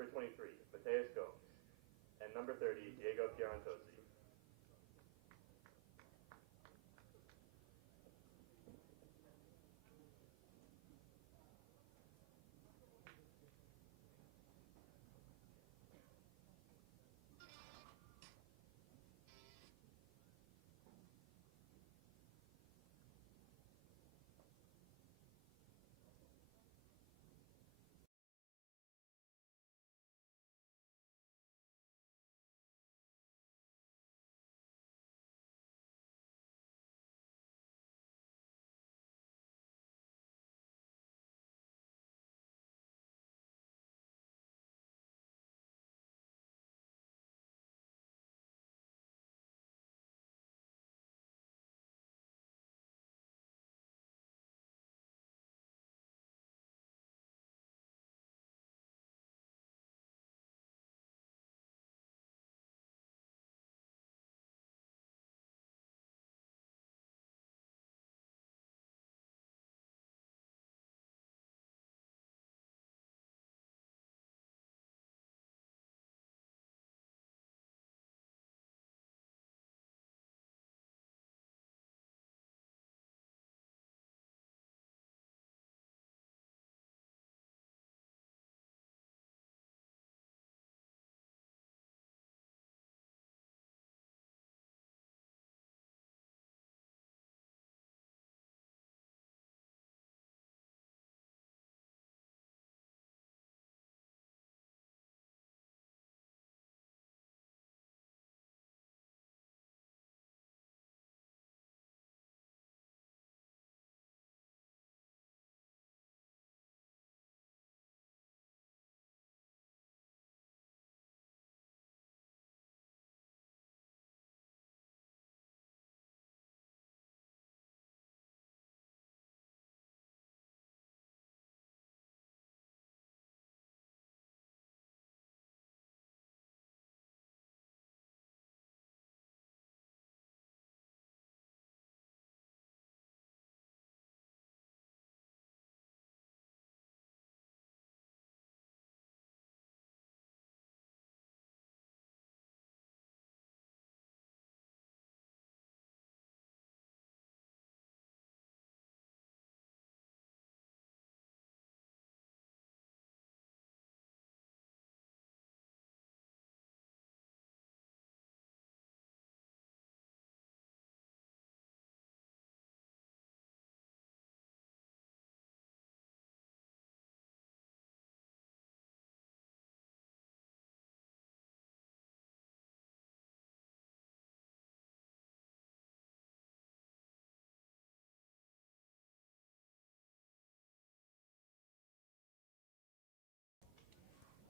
number 23, Mateus Gomes, and number 30, Diego Pierantosi.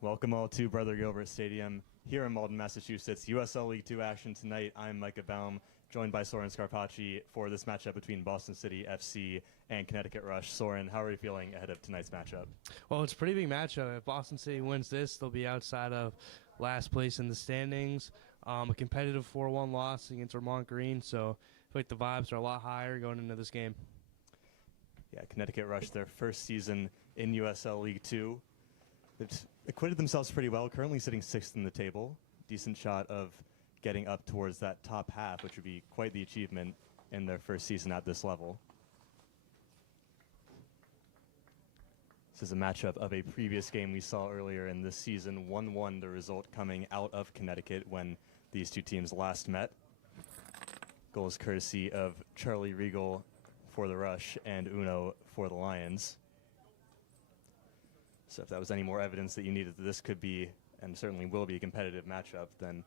Welcome all to Brother Gilbert Stadium here in Malden, Massachusetts. USL League 2 action tonight. I'm Micah Baum, joined by Soren Scarpacci for this matchup between Boston City FC and Connecticut Rush. Soren, how are you feeling ahead of tonight's matchup? Well, it's a pretty big matchup. If Boston City wins this, they'll be outside of last place in the standings. A competitive 4-1 loss against Vermont Green, so I feel like the vibes are a lot higher going into this game. Yeah, Connecticut Rush, their first season in USL League 2. They've acquitted themselves pretty well, currently sitting 6th in the table. Decent shot of getting up towards that top half, which would be quite the achievement in their first season at this level. This is a matchup of a previous game we saw earlier in this season, 1-1, the result coming out of Connecticut when these two teams last met. Goals courtesy of Charlie Regal for the Rush and Uno for the Lions. So if that was any more evidence that you needed that this could be, and certainly will be, a competitive matchup, then,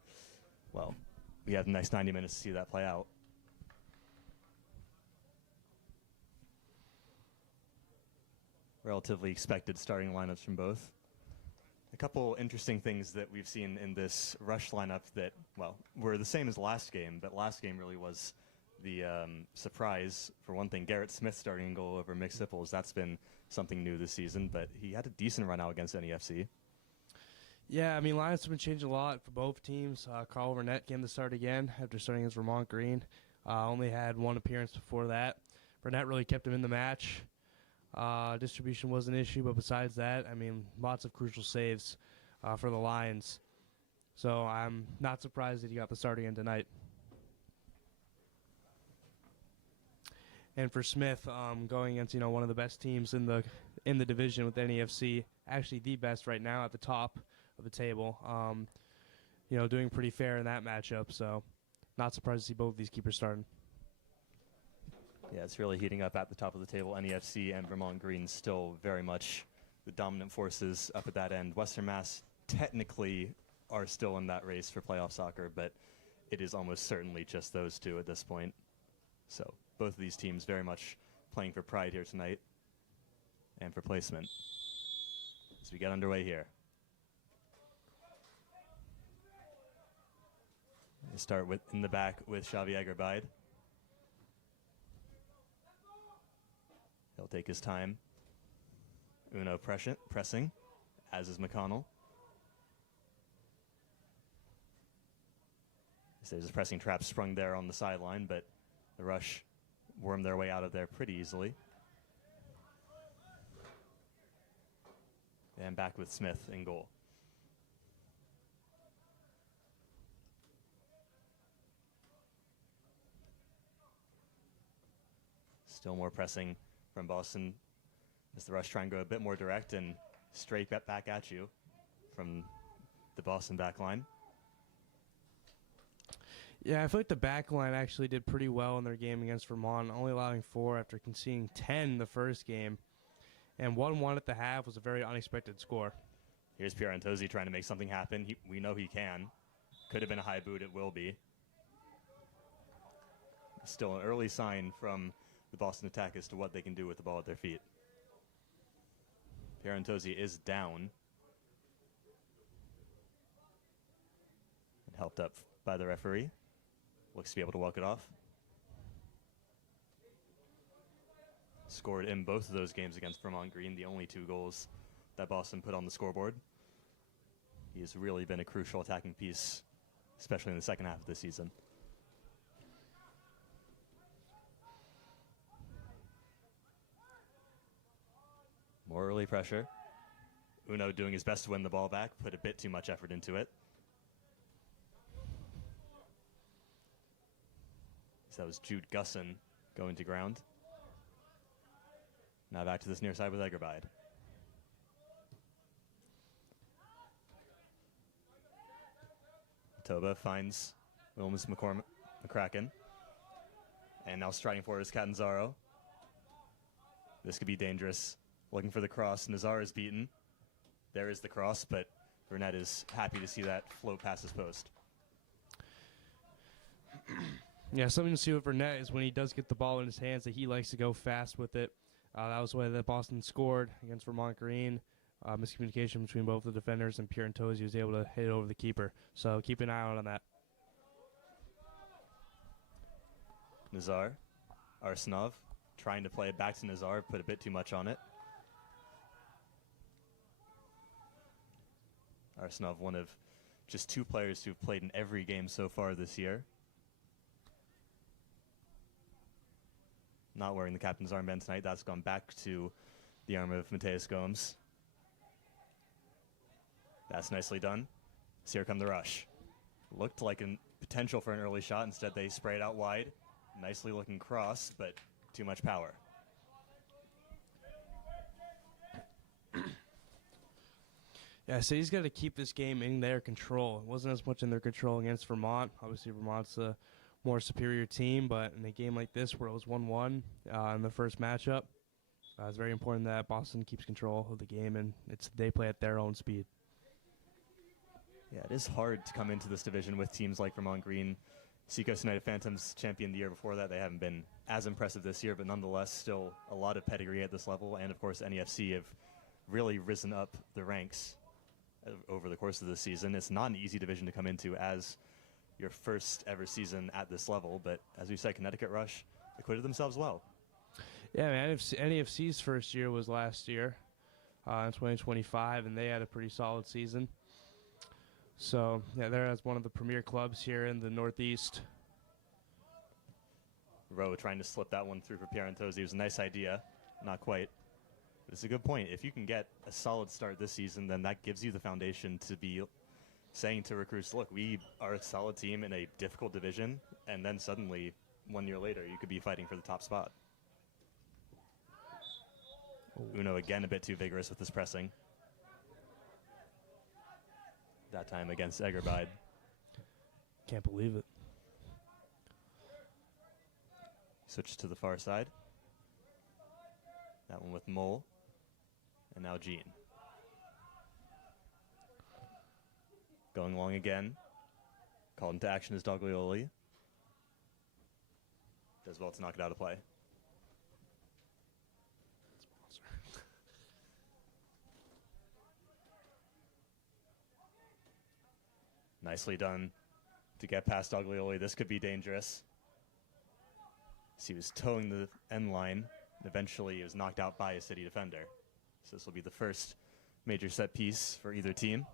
well, we have the next 90 minutes to see that play out. Relatively expected starting lineups from both. A couple interesting things that we've seen in this Rush lineup that, well, were the same as last game, but last game really was the surprise. For one thing, Garrett Smith starting a goal over Mick Sipples. That's been something new this season, but he had a decent run out against NEFC. Yeah, I mean, lineups have been changed a lot for both teams. Carl Burnett came to start again after starting against Vermont Green. Only had one appearance before that. Burnett really kept him in the match. Distribution was an issue, but besides that, I mean, lots of crucial saves. for the Lions. So I'm not surprised that he got the start again tonight. And for Smith, going against one of the best teams in the division with NEFC, actually the best right now at the top of the table. Doing pretty fair in that matchup. So not surprised to see both of these keepers starting. Yeah, it's really heating up at the top of the table. NEFC and Vermont Green still very much the dominant forces up at that end. Western Mass technically are still in that race for playoff soccer, but it is almost certainly just those two at this point. So both of these teams very much playing for pride here tonight and for placement as we get underway here. We start in the back with Xavi Egerbide. He'll take his time. Uno pressing, as is McConnell. So there's a pressing trap sprung there on the sideline, but the Rush wormed their way out of there pretty easily. And back with Smith in goal. Still more pressing from Boston as the Rush try and go a bit more direct and straight back at you from the Boston back line. Yeah, I feel like the back line actually did pretty well in their game against Vermont, only allowing 4 after conceding 10 the first game. And 1-1 at the half was a very unexpected score. Here's Pierre Antozzi trying to make something happen. We know he can. Could have been a high boot, it will be. Still an early sign from the Boston attack as to what they can do with the ball at their feet. Pierre Antozzi is down. And helped up by the referee. Looks to be able to walk it off. Scored in both of those games against Vermont Green, the only 2 goals that Boston put on the scoreboard. He has really been a crucial attacking piece, especially in the second half of the season. More early pressure. Uno doing his best to win the ball back, put a bit too much effort into it. So that was Jude Gusson going to ground. Now back to this near side with Egerbide. Toba finds Wilmus McCracken. And now striding forward is Catanzaro. This could be dangerous. Looking for the cross. Nazar is beaten. There is the cross, but Burnett is happy to see that float past his post. Yeah, something to see with Burnett is when he does get the ball in his hands that he likes to go fast with it. That was the way that Boston scored against Vermont Green. Miscommunication between both the defenders, and Pierre Antozzi was able to hit it over the keeper. So keep an eye out on that. Nazar, Arsenov, trying to play it back to Nazar, put a bit too much on it. Arsenov, one of just 2 players who've played in every game so far this year. Not wearing the captain's armband tonight. That's gone back to the arm of Mateus Gomes. That's nicely done. So here come the Rush. Looked like a potential for an early shot. Instead, they spray it out wide. Nicely looking cross, but too much power. Yeah, City's got to keep this game in their control. It wasn't as much in their control against Vermont. Obviously, Vermont's a more superior team, but in a game like this where it was 1-1 in the first matchup, it's very important that Boston keeps control of the game, and they play at their own speed. Yeah, it is hard to come into this division with teams like Vermont Green. Seacoast United Phantoms champion the year before that. They haven't been as impressive this year, but nonetheless still a lot of pedigree at this level. And, of course, NEFC have really risen up the ranks over the course of the season. It's not an easy division to come into as your first ever season at this level, but as we said, Connecticut Rush acquitted themselves well. Yeah, man, NEFC's first year was last year in 2025, and they had a pretty solid season. So, yeah, they're as one of the premier clubs here in the Northeast. Rowe trying to slip that one through for Pierre Antozzi. It was a nice idea. Not quite. It's a good point. If you can get a solid start this season, then that gives you the foundation to be saying to recruits, look, we are a solid team in a difficult division, and then suddenly, 1 year later, you could be fighting for the top spot. Uno again a bit too vigorous with his pressing. That time against Egerbide. Can't believe it. Switch to the far side. That one with Mole. And now Gene. Going long again. Called into action is Doglioli. Does well to knock it out of play. Nicely done to get past Doglioli. This could be dangerous. So he was towing the end line. Eventually, he was knocked out by a City defender. So this will be the first major set piece for either team.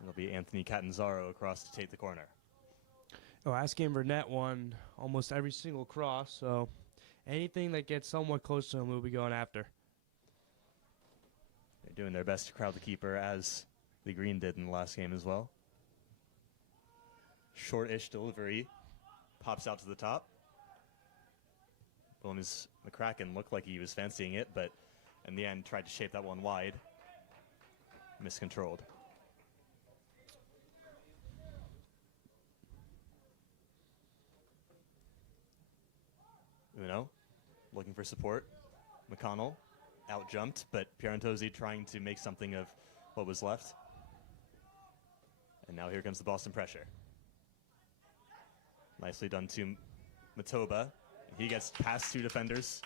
It'll be Anthony Catanzaro across to take the corner. Last game, Burnett won almost every single cross, so anything that gets somewhat close to him, we'll be going after. They're doing their best to crowd the keeper, as the Green did in the last game as well. Short-ish delivery. Pops out to the top. Williams McCracken looked like he was fancying it, but in the end tried to shape that one wide. Miscontrolled. Uno looking for support. McConnell out jumped, but Pierantozzi trying to make something of what was left. And now here comes the Boston pressure. Nicely done to Matoba. He gets past two defenders.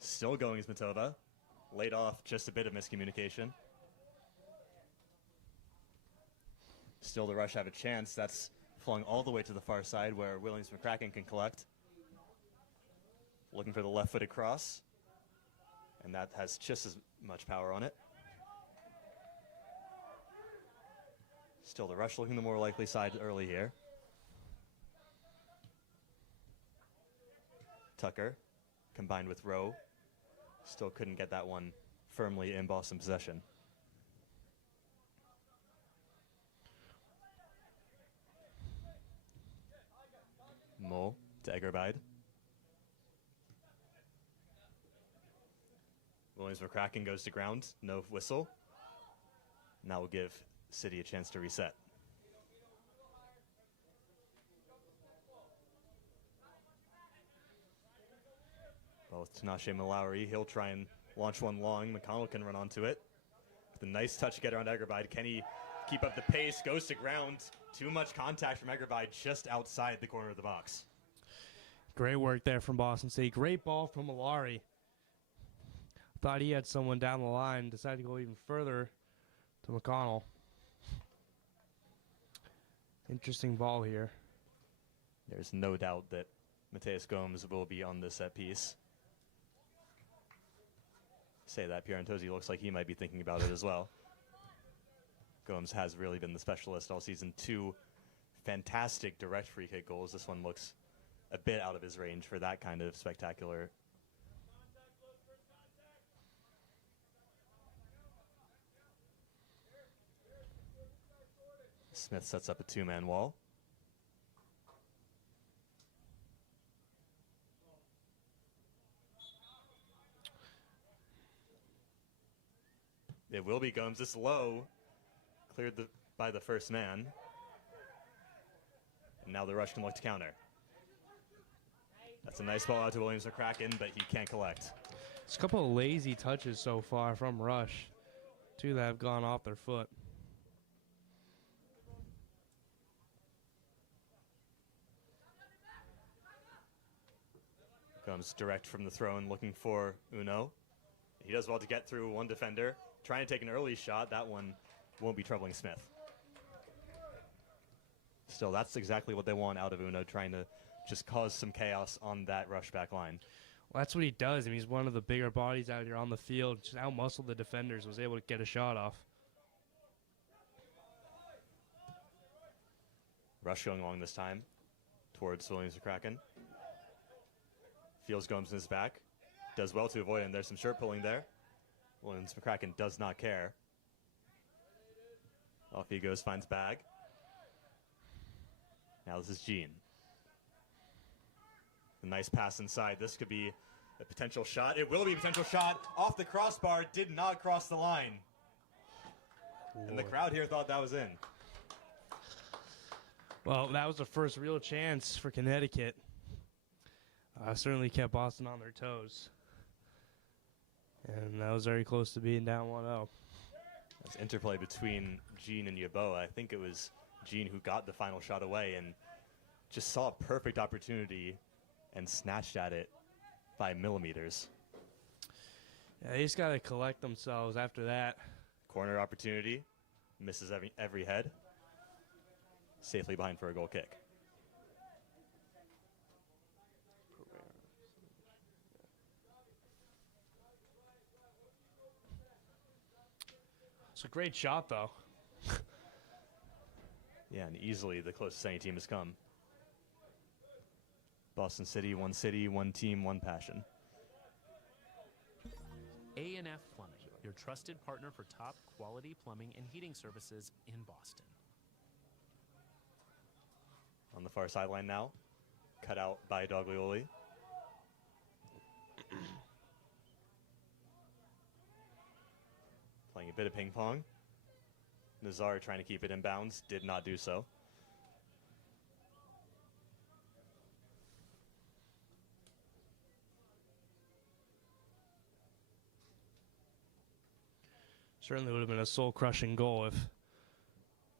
Still going is Matoba. Laid off, just a bit of miscommunication. Still the Rush have a chance. That's flung all the way to the far side where Williams McCracken can collect. Looking for the left-footed cross. And that has just as much power on it. Still the Rush looking the more likely side early here. Tucker combined with Rowe. Still couldn't get that one firmly in Boston possession. Mole to Egerbide. Williams McCracken goes to ground. No whistle. Now we'll give City a chance to reset. Both Tinashe and Mallory. He'll try and launch one long. McConnell can run onto it. With a nice touch to get around Egerbide. Can he keep up the pace? Goes to ground. Too much contact from Egerbide just outside the corner of the box. Great work there from Boston City. Great ball from Mallory. Thought he had someone down the line. Decided to go even further to McConnell. Interesting ball here. There's no doubt that Mateus Gomes will be on this set piece. Say that, Pierantozzi looks like he might be thinking about it as well. Gomes has really been the specialist all season. Two fantastic direct free kick goals. This one looks a bit out of his range for that kind of spectacular. Smith sets up a two-man wall. It will be Gomes. This low cleared by the first man. And now the Rush can look to counter. That's a nice ball out to Williams McCracken, but he can't collect. It's a couple of lazy touches so far from Rush. Two that have gone off their foot. Comes direct from the throne, looking for Uno. He does well to get through one defender. Trying to take an early shot. That one won't be troubling Smith. Still, that's exactly what they want out of Uno, trying to just cause some chaos on that Rush back line. Well, that's what he does. I mean, he's one of the bigger bodies out here on the field. Just out-muscled the defenders, was able to get a shot off. Rush going along this time towards Williams McCracken. Feels Gomes in his back. does well to avoid him. There's some shirt pulling there. Williams McCracken does not care. Off he goes, finds Bag. Now this is Gene. A nice pass inside. This could be a potential shot. It will be a potential shot. Off the crossbar, did not cross the line. Lord. And the crowd here thought that was in. Well, that was the first real chance for Connecticut. Certainly kept Boston on their toes. And that was very close to being down 1-0. That's interplay between Gene and Yeboah. I think it was Gene who got the final shot away and just saw a perfect opportunity and snatched at it by millimeters. Yeah, they just got to collect themselves after that. Corner opportunity. Misses every head. Safely behind for a goal kick. It's a great shot, though. Yeah, and easily the closest any team has come. Boston City, one team, one passion. A&F Plumbing, your trusted partner for top quality plumbing and heating services in Boston. On the far sideline now, cut out by Doglioli. Playing a bit of ping pong. Nazar trying to keep it in bounds, did not do so. Certainly would have been a soul-crushing goal if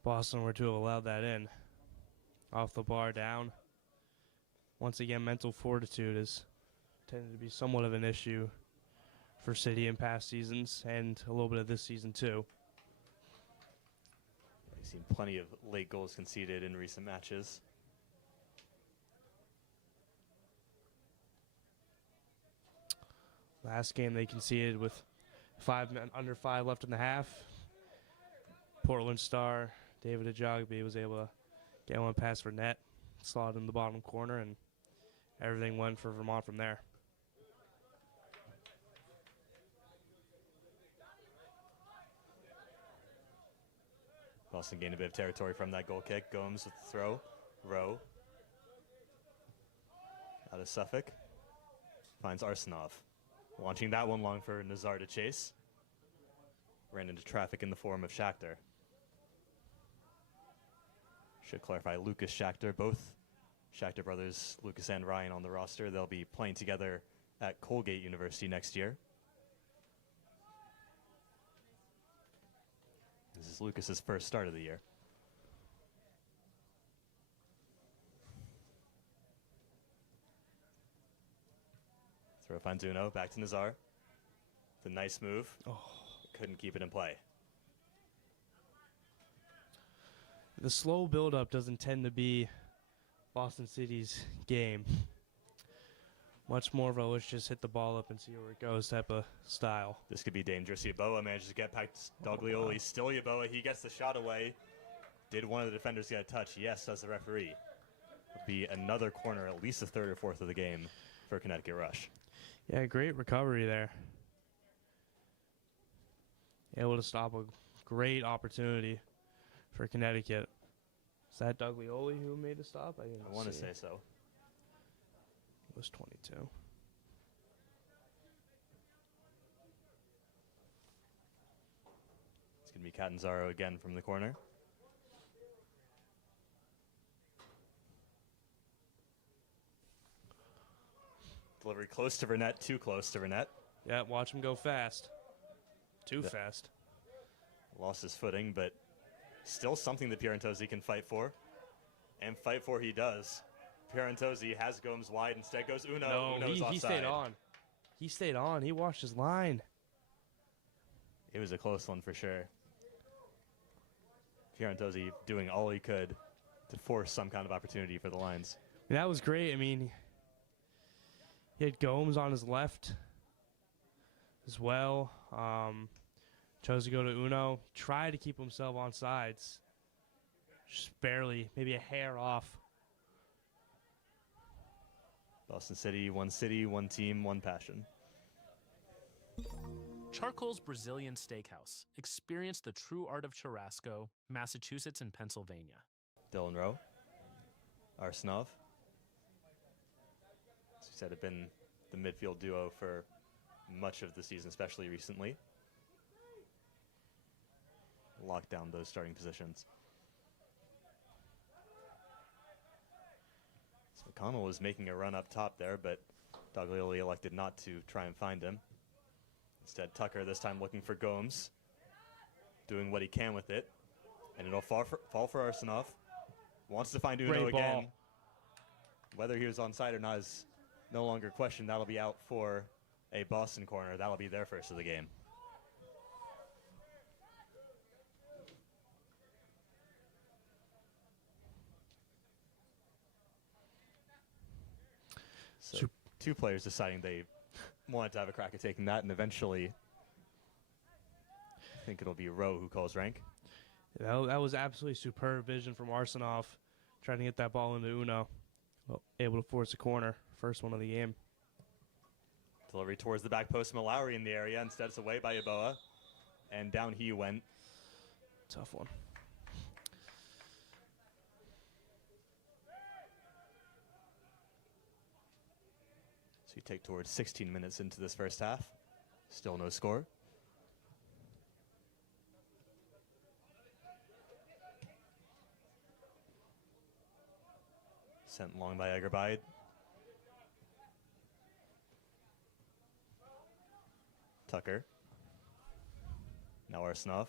Boston were to have allowed that in. Off the bar, down. Once again, mental fortitude has tended to be somewhat of an issue for City in past seasons and a little bit of this season too. We've seen plenty of late goals conceded in recent matches. Last game they conceded with under 5 left in the half. Portland star David Ajagbe was able to get one pass for net, slot in the bottom corner, and everything went for Vermont from there. Boston gained a bit of territory from that goal kick. Gomes with the throw. Rowe. Out of Suffolk. Finds Arsenov. Launching that one long for Nazar to chase. Ran into traffic in the form of Shakhtar. Should clarify, Lucas Shakhtar, both Shakhtar brothers, Lucas and Ryan, on the roster. They'll be playing together at Colgate University next year. This is Lucas's first start of the year. Throw finds Uno, back to Nazar. It's a nice move. Oh. Couldn't keep it in play. The slow build-up doesn't tend to be Boston City's game. Much more of a let's just hit the ball up and see where it goes type of style. This could be dangerous. Yeboah manages to get past Doglioli. Oh, still Yeboah. He gets the shot away. Did one of the defenders get a touch? Yes, does the referee. It'll be another corner, at least the third or fourth of the game for Connecticut Rush. Yeah, great recovery there. Able to stop a great opportunity for Connecticut. Is that Doglioli who made the stop? I want to say so. It was 22. It's going to be Catanzaro again from the corner. Delivery close to Burnett, too close to Burnett. Yeah, watch him go fast. Too fast. Lost his footing, but still something that Pierantozzi can fight for. And fight for he does. Pierantozzi has Gomes wide. Instead goes Uno. No, Uno's offside. He stayed on. He stayed on. He watched his line. It was a close one for sure. Pierantozzi doing all he could to force some kind of opportunity for the Lions. That was great. I mean, he had Gomes on his left as well. Chose to go to Uno. Tried to keep himself on sides. Just barely, maybe a hair off. Boston City, one team, one passion. Charcoal's Brazilian Steakhouse. Experience the true art of churrasco, Massachusetts and Pennsylvania. Dylan Rowe. Arsenov. As we said, have been the midfield duo for much of the season, especially recently. Lock down those starting positions. So McConnell was making a run up top there, but Doglioli elected not to try and find him. Instead, Tucker this time looking for Gomes, doing what he can with it, and it'll fall for Arsenov. Wants to find Uno Great again. ball. Whether he was onside or not is no longer a question. That'll be out for a Boston corner. That'll be their first of the game. So two players deciding they wanted to have a crack at taking that, and eventually I think it'll be Rowe who calls rank. That was absolutely superb vision from Arsenov, trying to get that ball into Uno. Well, able to force a corner, first one of the game. Delivery towards the back post, Mallory in the area. Instead, it's away by Yeboah, and down he went. Tough one. So you take towards 16 minutes into this first half. Still no score. Sent long by Egerbide. Tucker. Now Arsenov.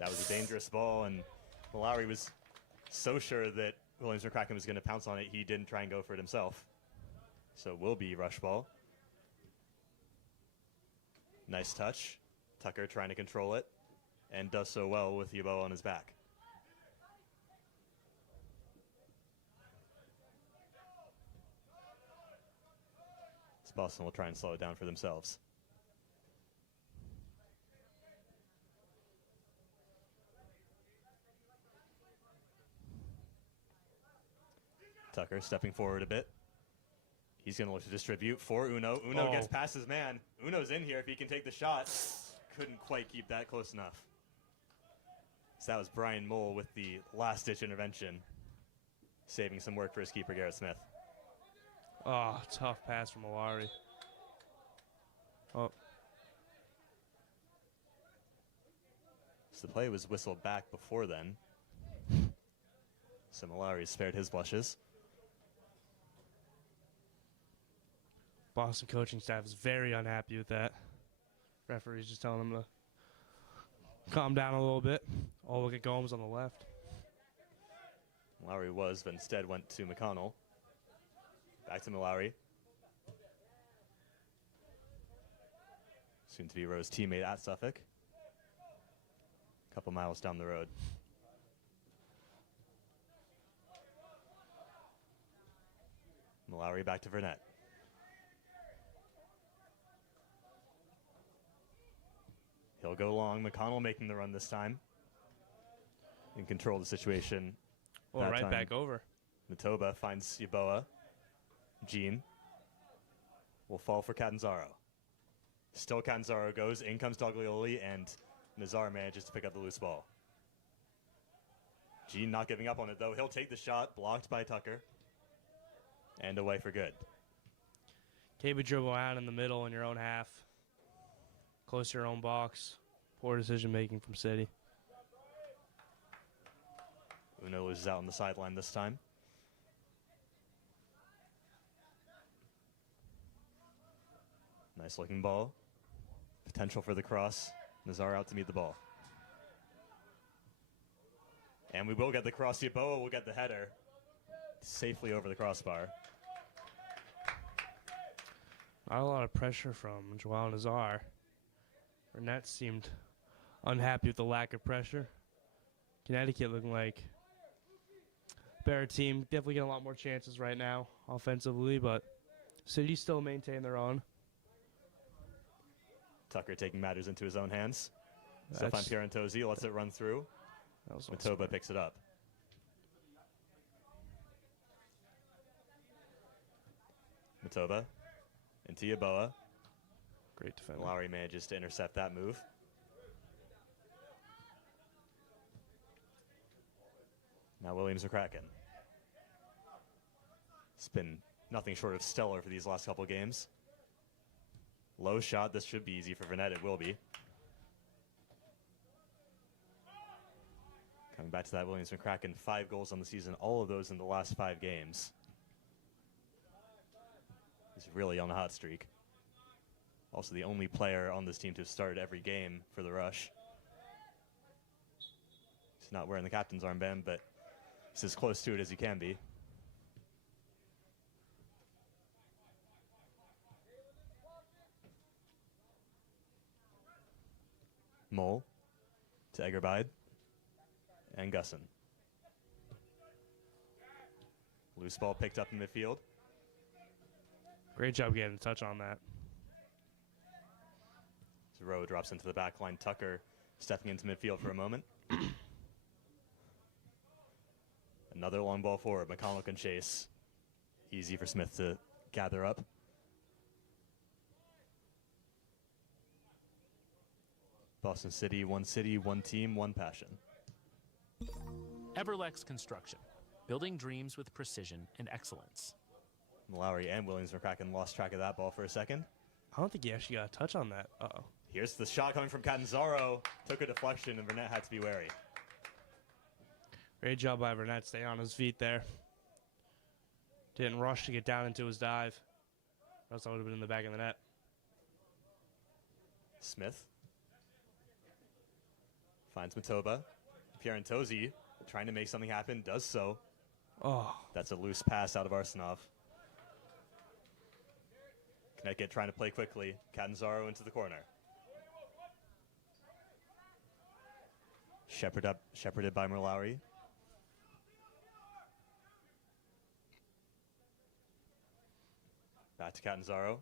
That was a dangerous ball, and Mallory was so sure that Williams McCracken was going to pounce on it, he didn't try and go for it himself. So it will be rush ball. Nice touch. Tucker trying to control it, and does so well with Yeboah on his back. Boston will try and slow it down for themselves. Tucker stepping forward a bit. He's going to look to distribute for Uno. Uno gets past his man. Uno's in here if he can take the shot. Couldn't quite keep that close enough. So that was Brian Mole with the last-ditch intervention, saving some work for his keeper, Garrett Smith. Oh, tough pass from Malari. Oh. So the play was whistled back before then. So Malari spared his blushes. Boston coaching staff is very unhappy with that. Referee's just telling them to calm down a little bit. Oh, look at Gomes on the left. Mallory was, but instead went to McConnell. Back to Mallory. Soon to be Rowe's teammate at Suffolk. A couple miles down the road. Mallory back to Burnett. He'll go long. McConnell making the run this time. And control the situation. Well, right back over. Matoba finds Yeboah. Jean will fall for Catanzaro. Still Catanzaro goes. In comes Doglioli, and Nazar manages to pick up the loose ball. Jean not giving up on it, though. He'll take the shot, blocked by Tucker. And away for good. KB dribble out in the middle in your own half. Close to your own box. Poor decision-making from City. Uno loses out on the sideline this time. Nice looking ball. Potential for the cross. Nazar out to meet the ball. And we will get the cross. Yeboah will get the header safely over the crossbar. Not a lot of pressure from Joao Nazar. Burnett seemed unhappy with the lack of pressure. Connecticut looking like a better team. Definitely getting a lot more chances right now offensively, but City still maintain their own. Tucker taking matters into his own hands. Stefan Pierantozzi lets it run through. Matoba picks it up. Matoba into Yeboah. Great defender. Lowry manages to intercept that move. Now Williams McCracken. It's been nothing short of stellar for these last couple games. Low shot. This should be easy for Burnett. It will be. Coming back to that, Williams McCracken, 5 goals on the season, all of those in the last 5 games. He's really on a hot streak. Also the only player on this team to have started every game for the Rush. He's not wearing the captain's armband, but he's as close to it as he can be. Mole to Egerbide and Gusson. Loose ball picked up in midfield. Great job getting a touch on that. Rowe drops into the back line. Tucker stepping into midfield for a moment. Another long ball forward. McConnell can chase. Easy for Smith to gather up. Boston City, one team, one passion. Everlex Construction, building dreams with precision and excellence. Lowry and Williams McCracken lost track of that ball for a second. I don't think he actually got a touch on that. Uh-oh. Here's the shot coming from Catanzaro. Took a deflection, and Burnett had to be wary. Great job by Burnett staying on his feet there. Didn't rush to get down into his dive. Or else that would have been in the back of the net. Smith finds Matoba. Pierantozzi trying to make something happen, does so. Oh, That's a loose pass out of Arsenov. Connecticut trying to play quickly. Catanzaro into the corner. Shepherded by Lowry. Back to Catanzaro.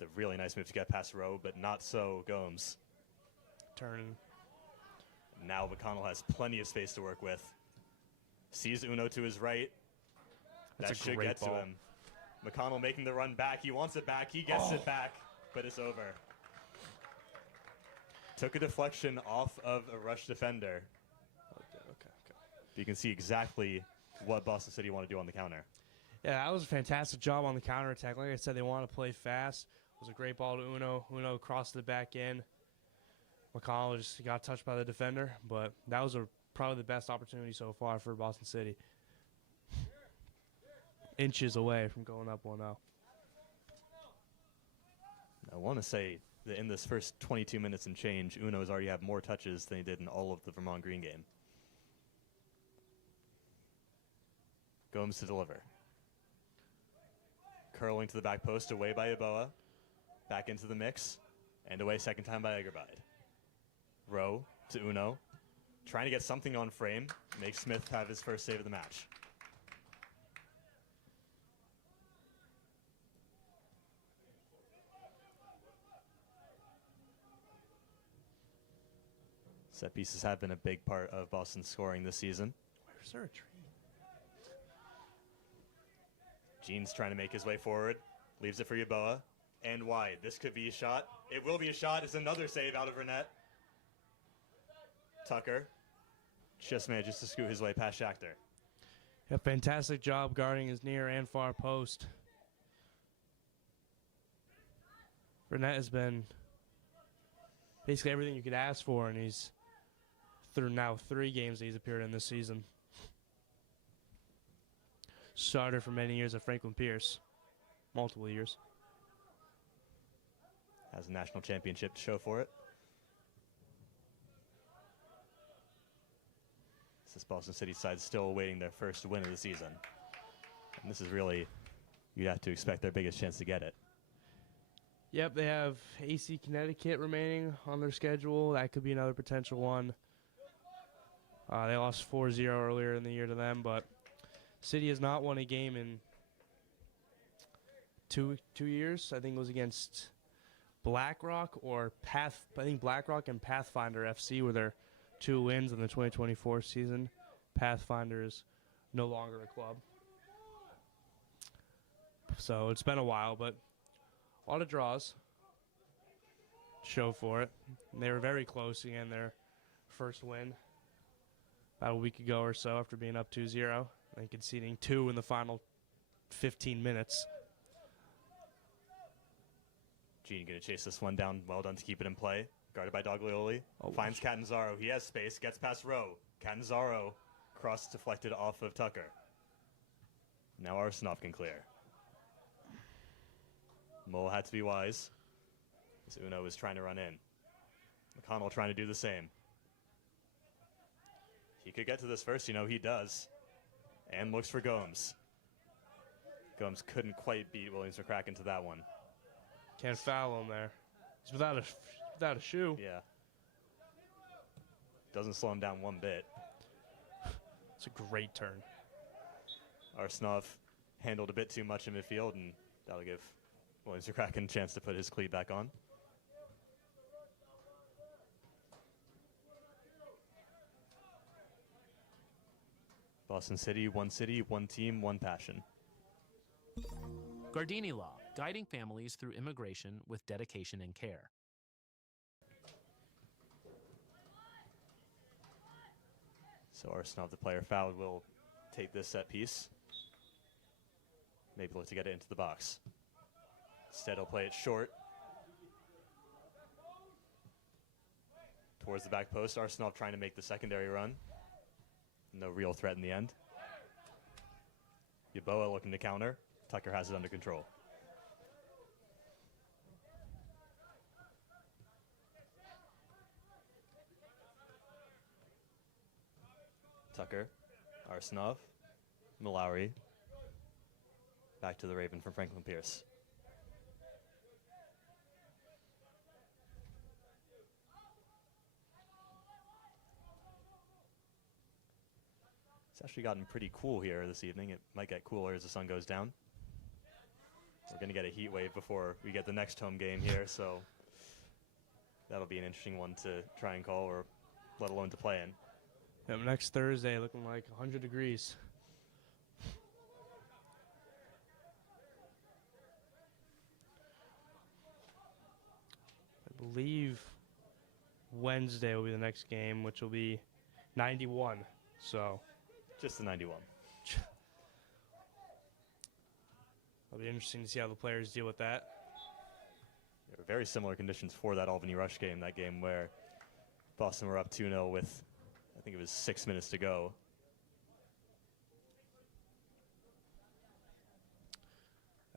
The really nice move to get past Rowe, but not so Gomes. turning. Now McConnell has plenty of space to work with. Sees Uno to his right. That's That a should great get ball. to him. McConnell making the run back. He wants it back. He gets it back, but it's over. Took a deflection off of a rush defender. Okay. You can see exactly what Boston City want to do on the counter. Yeah, that was a fantastic job on the counterattack. Like I said, they want to play fast. It was a great ball to Uno. Uno crossed the back end. McConnell just got touched by the defender, but that was probably the best opportunity so far for Boston City. Inches away from going up 1-0. I want to say that in this first 22 minutes and change, Uno's already had more touches than he did in all of the Vermont Green game. Gomes to deliver. Curling to the back post, away by Yeboah. Back into the mix, and away second time by Egerbide. Rowe to Uno. Trying to get something on frame. Makes Smith have his first save of the match. Set pieces have been a big part of Boston's scoring this season. Where's there a tree? Jean's trying to make his way forward. Leaves it for Yeboah. And wide. This could be a shot. It will be a shot. It's another save out of her net. Tucker just manages to scoot his way past Schachter. Yeah, fantastic job guarding his near and far post. Burnett has been basically everything you could ask for, and he's through now 3 games that he's appeared in this season. Starter for many years at Franklin Pierce. Multiple years. Has a national championship to show for it. This Boston City side still awaiting their first win of the season. And this is really, you'd have to expect their biggest chance to get it. Yep, they have AC Connecticut remaining on their schedule. That could be another potential one. They lost 4-0 earlier in the year to them, but City has not won a game in two years. I think it was against BlackRock or I think BlackRock and Pathfinder FC were their 2 wins in the 2024 season. Pathfinder is no longer a club. So it's been a while, but a lot of draws. show for it. And they were very close again, their first win about a week ago or so after being up 2-0 and conceding 2 in the final 15 minutes. Gene going to chase this one down. Well done to keep it in play. Guarded by Doglioli. Finds Catanzaro. He has space. Gets past Rowe. Catanzaro. Cross deflected off of Tucker. Now Arsenov can clear. Mole had to be wise, as Uno was trying to run in. McConnell trying to do the same. He could get to this first, he does. And looks for Gomes. Gomes couldn't quite beat Williams McCracken to that one. Can't foul him there. He's without a shoe. Yeah. Doesn't slow him down one bit. It's a great turn. Arsenov handled a bit too much in midfield, and that'll give Williams McCracken a chance to put his cleat back on. Boston City, one team, one passion. Gardini Law, guiding families through immigration with dedication and care. So Arsenov, the player fouled, will take this set piece. Maybe look to get it into the box. Instead, he'll play it short. Towards the back post, Arsenov trying to make the secondary run. No real threat in the end. Yeboah looking to counter. Tucker has it under control. Tucker, Arsenov, Mallory. Back to the Raven from Franklin Pierce. It's actually gotten pretty cool here this evening. It might get cooler as the sun goes down. We're going to get a heat wave before we get the next home game here, so that'll be an interesting one to try and call, or let alone to play in. Yep, next Thursday looking like 100 degrees. I believe Wednesday will be the next game, which will be 91. So just the 91. It'll be interesting to see how the players deal with that. There were very similar conditions for that Albany Rush game, that game where Boston were up 2-0 with, I think it was 6 minutes to go.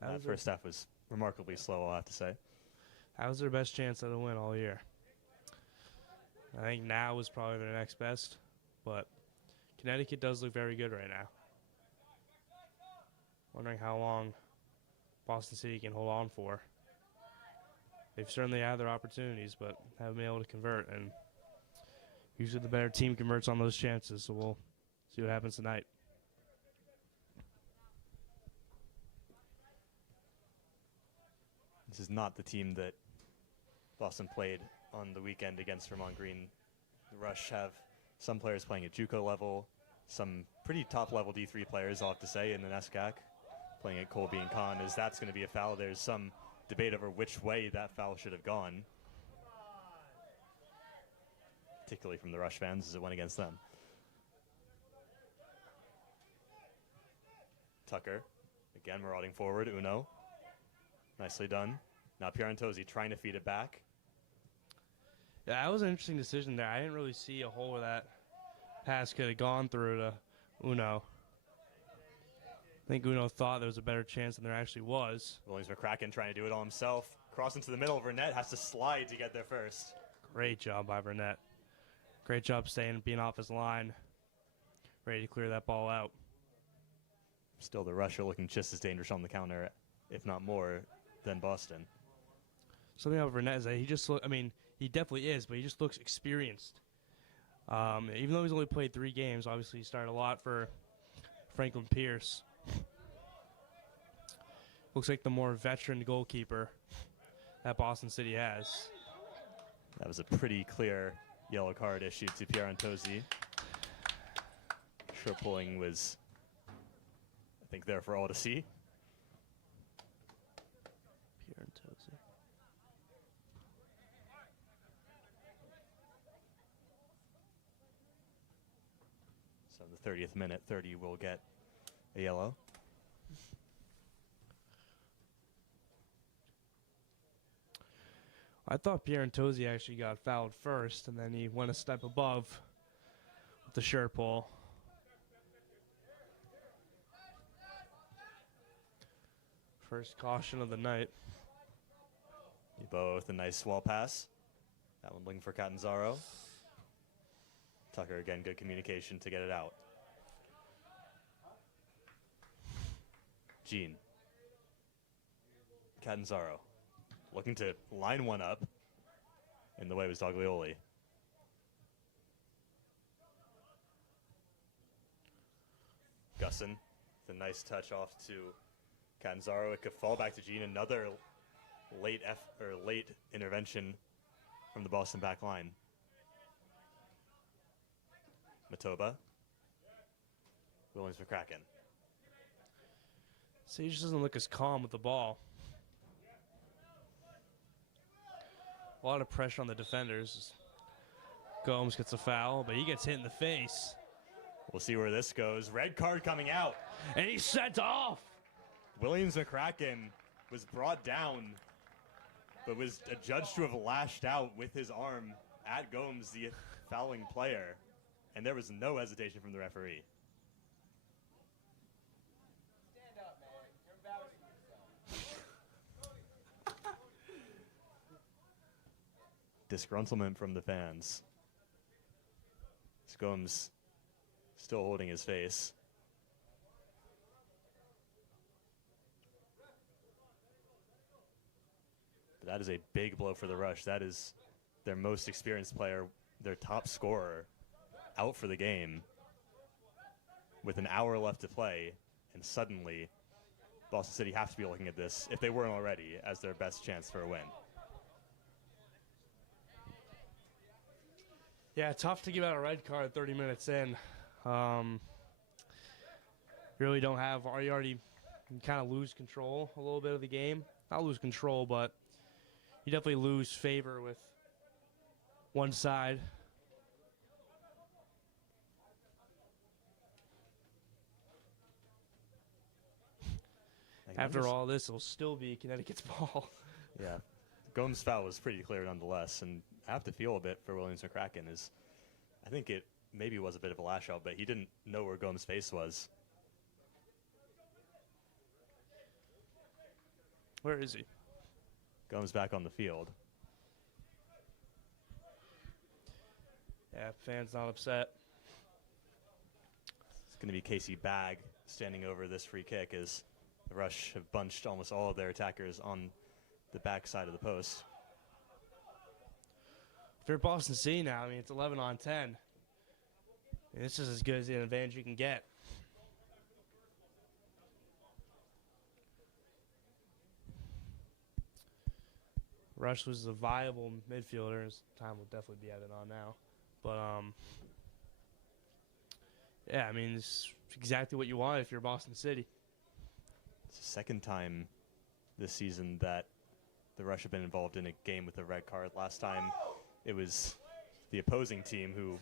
That first half was remarkably slow, I'll have to say. That was their best chance at a win all year. I think now is probably their next best, but Connecticut does look very good right now. Wondering how long Boston City can hold on for. They've certainly had their opportunities, but haven't been able to convert, and usually the better team converts on those chances, so we'll see what happens tonight. This is not the team that Boston played on the weekend against Vermont Green. The Rush have some players playing at JUCO level, some pretty top-level D3 players, I'll have to say, in the NESCAC, playing at Colby and Kahn. As that's going to be a foul, there's some debate over which way that foul should have gone, particularly from the Rush fans as it went against them. Tucker, again marauding forward, Uno. Nicely done. Now Pierantozzi trying to feed it back. Yeah, that was an interesting decision there. I didn't really see a hole where that pass could have gone through to Uno. I think Uno thought there was a better chance than there actually was. Williams McCracken trying to do it all himself. Cross into the middle. Burnett has to slide to get there first. Great job by Burnett. Great job staying, being off his line. Ready to clear that ball out. Still, the Rush are looking just as dangerous on the counter, if not more, than Boston. Something about Burnett is that he just look, I mean, he definitely is, but he just looks experienced. Even though he's only played 3 games, obviously he started a lot for Franklin Pierce. Looks like the more veteran goalkeeper that Boston City has. That was a pretty clear yellow card issued to Pierantozzi. Short pulling was, I think, there for all to see. Pierantozzi. So in the 30th minute, 30 will get a yellow. I thought Pierantozzi actually got fouled first, and then he went a step above with the shirt pull. First caution of the night. Both a nice wall pass. That one looking for Catanzaro. Tucker again, good communication to get it out. Jean. Catanzaro looking to line one up. In the way was Doglioli. Gusson, with a nice touch off to Catanzaro. It could fall back to Jean. Another late intervention from the Boston back line. Matoba. Williams McCracken. So he just doesn't look as calm with the ball. A lot of pressure on the defenders. Gomes gets a foul, but he gets hit in the face. We'll see where this goes. Red card coming out. And he's sent off. Williams McCracken was brought down, but was adjudged to have lashed out with his arm at Gomes, the fouling player. And there was no hesitation from the referee. Stand up, man. You're embarrassing yourself. Disgruntlement from the fans. Gomes still holding his face. But that is a big blow for the Rush. That is their most experienced player, their top scorer, out for the game with an hour left to play, and suddenly Boston City have to be looking at this, if they weren't already, as their best chance for a win. Yeah, tough to give out a red card 30 minutes in. Really don't have, you already kind of lose control a little bit of the game. Not lose control, but you definitely lose favor with one side. After all this, it'll still be Connecticut's ball. Yeah. Gomes' foul was pretty clear nonetheless, and I have to feel a bit for Williams McCracken. I think it maybe was a bit of a lash out, but he didn't know where Gomes' face was. Where is he? Gomes back on the field. Yeah, fans not upset. It's going to be Casey Bagg standing over this free kick as the Rush have bunched almost all of their attackers on the back side of the post. If you're Boston City now, I mean, it's 11 on 10. And this is as good as the advantage you can get. Rush was a viable midfielder. His time will definitely be added on now. But, yeah, I mean, it's exactly what you want if you're Boston City. It's the second time this season that the Rush have been involved in a game with a red card. Last time it was the opposing team who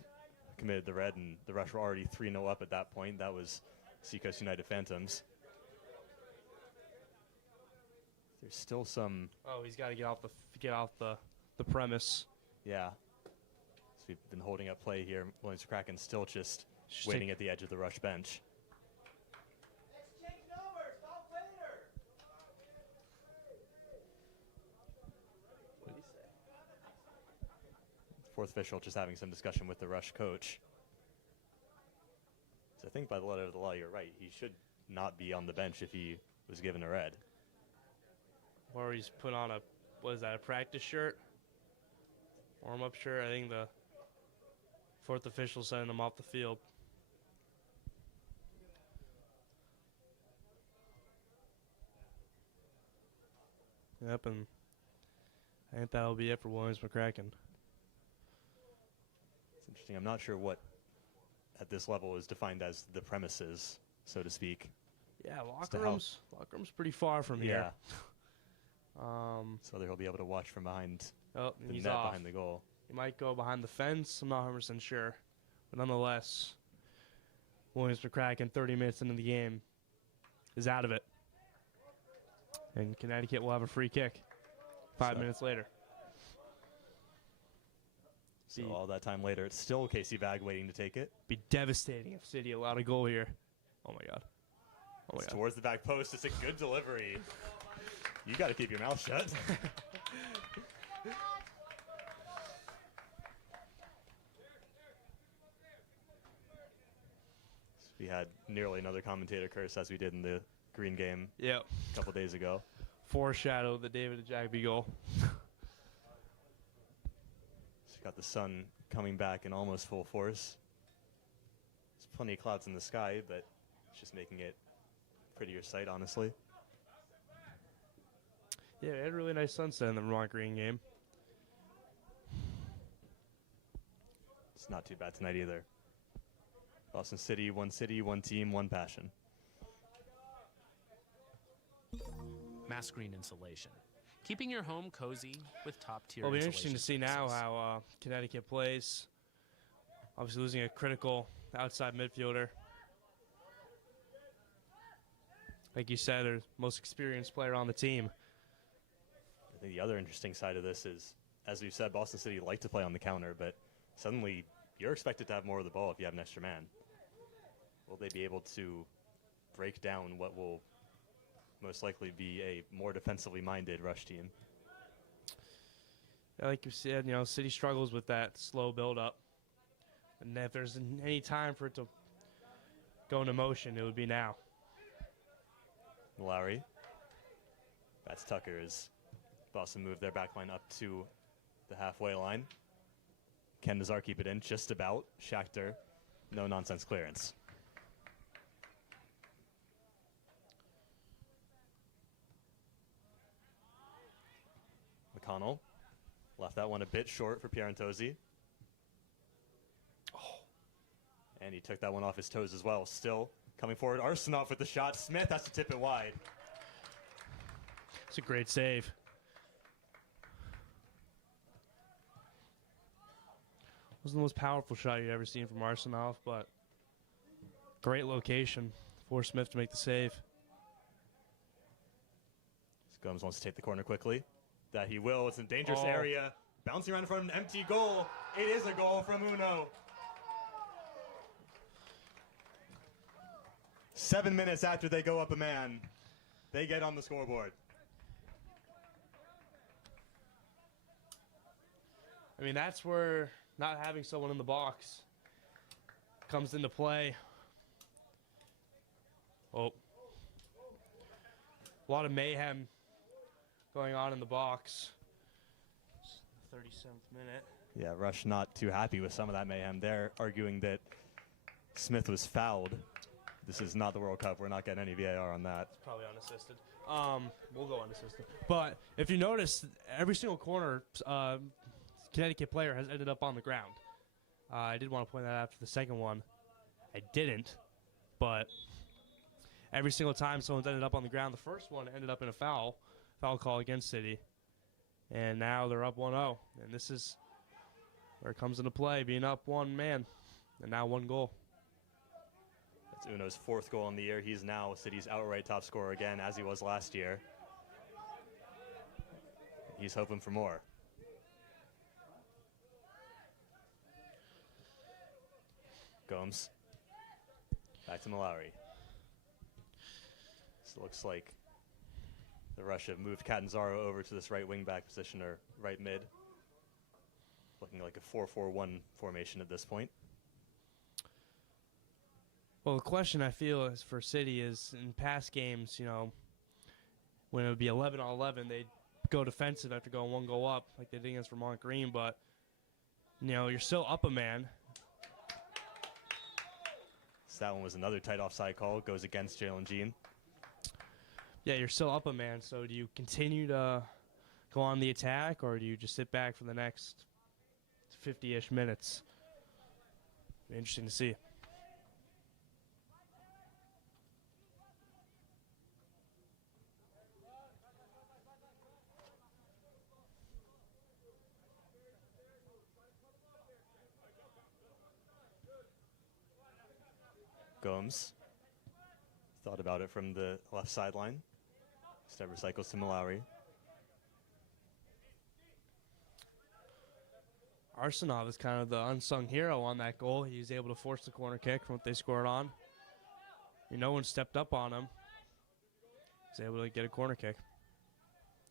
committed the red, and the Rush were already 3-0 up at that point. That was Seacoast United Phantoms. There's still some... Oh, he's got to get off the premise. Yeah. So we've been holding up play here. Williams McCracken still just waiting at the edge of the Rush bench. Exchange numbers. Talk later. Fourth official just having some discussion with the Rush coach. So I think by the letter of the law, you're right. He should not be on the bench if he was given a red. Or he's put on a practice shirt? Warm-up shirt. I think the fourth official sending him off the field. Yep, and I think that'll be it for Williams McCracken. It's interesting. I'm not sure what at this level is defined as the premises, so to speak. Yeah, locker room's pretty far from here. So he'll be able to watch from behind Oh, the he's net off. behind the goal. He might go behind the fence. I'm not 100% sure. But nonetheless, Williams McCracken, 30 minutes into the game, is out of it. And Connecticut will have a free kick 5 minutes later. So all that time later, it's still Casey Vag waiting to take it. Be devastating if City allowed a goal here. Oh my God. Oh my It's God. towards the back post. It's a good delivery. You got to keep your mouth shut. We had nearly another commentator curse as we did in the Green game Yep. a couple days ago. Foreshadow the David Ajagby goal. She's got the sun coming back in almost full force. There's plenty of clouds in the sky, but it's just making it prettier sight, honestly. Yeah, we had a really nice sunset in the Vermont Green game. It's not too bad tonight either. Boston City, one team, one passion. Mass green insulation. Keeping your home cozy with top-tier It'll be insulation interesting to see now services. how Connecticut plays. Obviously losing a critical outside midfielder. Like you said, they're the most experienced player on the team. I think the other interesting side of this is, as we've said, Boston City like to play on the counter, but suddenly you're expected to have more of the ball if you have an extra man. Will they be able to break down what will most likely be a more defensively minded rush team? Yeah, like you said, City struggles with that slow build-up. And if there's any time for it to go into motion, it would be now. Lowry. That's Tucker as Boston moved their back line up to the halfway line. Ken Nazar keep it in just about. Shakhtar, no nonsense clearance. McConnell left that one a bit short for Pierantozzi. And he took that one off his toes as well. Still coming forward. Arsenault with the shot. Smith has to tip it wide. It's a great save. Wasn't the most powerful shot you've ever seen from Arsenault, but great location for Smith to make the save. Gomes wants to take the corner quickly. That he will. It's in a dangerous Oh. area. Bouncing around in front of an empty goal. It is a goal from Uno. 7 minutes after they go up a man, they get on the scoreboard. I mean, that's where not having someone in the box comes into play. Oh. A lot of mayhem going on in the box. 37th minute. Yeah, Rush not too happy with some of that mayhem. They're arguing that Smith was fouled. This is not the World Cup. We're not getting any VAR on that. Probably unassisted. We'll go unassisted. But if you notice, every single corner Connecticut player has ended up on the ground. I did want to point that out after the second one. I didn't, but every single time someone's ended up on the ground, the first one ended up in a foul call against City. And now they're up 1-0. And this is where it comes into play, being up one man, and now one goal. It's Uno's fourth goal in the year. He's now City's outright top scorer again, as he was last year. He's hoping for more. Gomes. Back to Mallory. This looks like the Rush have moved Catanzaro over to this right wing back position, or right mid. Looking like a 4-4-1 formation at this point. Well, the question I feel is for City is in past games, when it would be 11-on-11, they'd go defensive after going one goal up, like they did against Vermont Green. But, you're still up a man. So that one was another tight offside call. Goes against Jalen Jean. Yeah, you're still up a man. So do you continue to go on the attack, or do you just sit back for the next 50-ish minutes? Be interesting to see. Gomes thought about it from the left sideline. Instead recycles to Malawi. Arsenov is kind of the unsung hero on that goal. He was able to force the corner kick from what they scored on. No one stepped up on him. He's able to get a corner kick.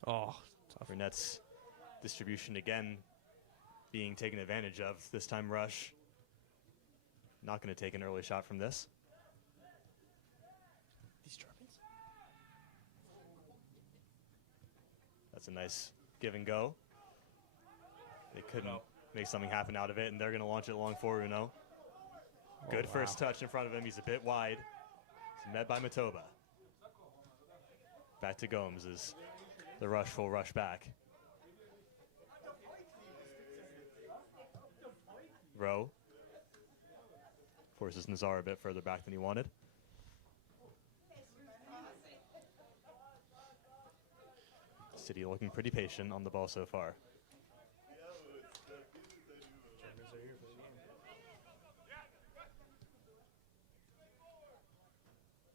Oh, tough. Burnett's distribution again being taken advantage of. This time Rush not going to take an early shot from this. These Germans. That's a nice give and go. They couldn't make something happen out of it, and they're going to launch it long for Uno. Good first touch in front of him. He's a bit wide. He's met by Matoba. Back to Gomes as the Rush will rush back. Rowe forces Nazar a bit further back than he wanted. City looking pretty patient on the ball so far.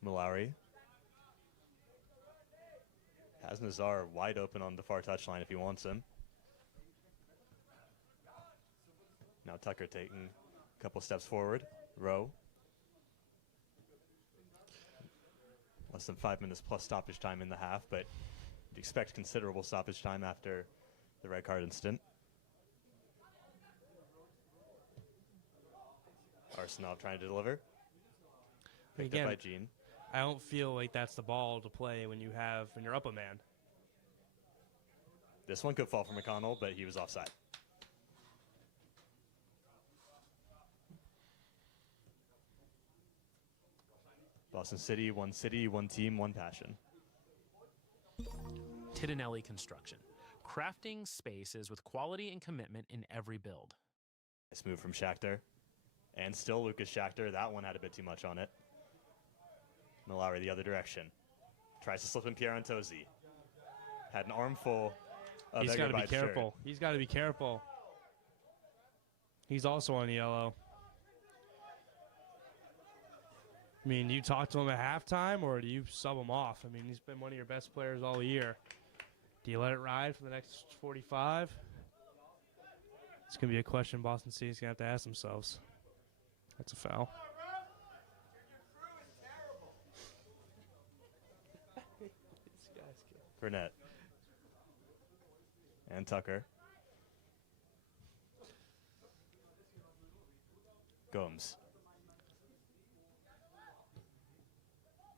Malawi has Nazar wide open on the far touchline if he wants him. Now Tucker taking a couple steps forward. Rowe. Less than 5 minutes plus stoppage time in the half, but you'd expect considerable stoppage time after the red card incident. Arsenal trying to deliver. Picked up by Gene. I don't feel like that's the ball to play when you're up a man. This one could fall for McConnell, but he was offside. Boston City, one team, one passion. Tidanelli Construction. Crafting spaces with quality and commitment in every build. Nice move from Shakhtar. And still Lucas Shakhtar. That one had a bit too much on it. Malawi the other direction. Tries to slip in Pierre Antozzi. Had an armful of He's got to be Egerbide careful. shirt. He's got to be careful. He's also on yellow. I mean, do you talk to him at halftime or do you sub him off? I mean, he's been one of your best players all year. Do you let it ride for the next 45? It's going to be a question Boston City's going to have to ask themselves. That's a foul. Burnett. And Tucker. Gomes.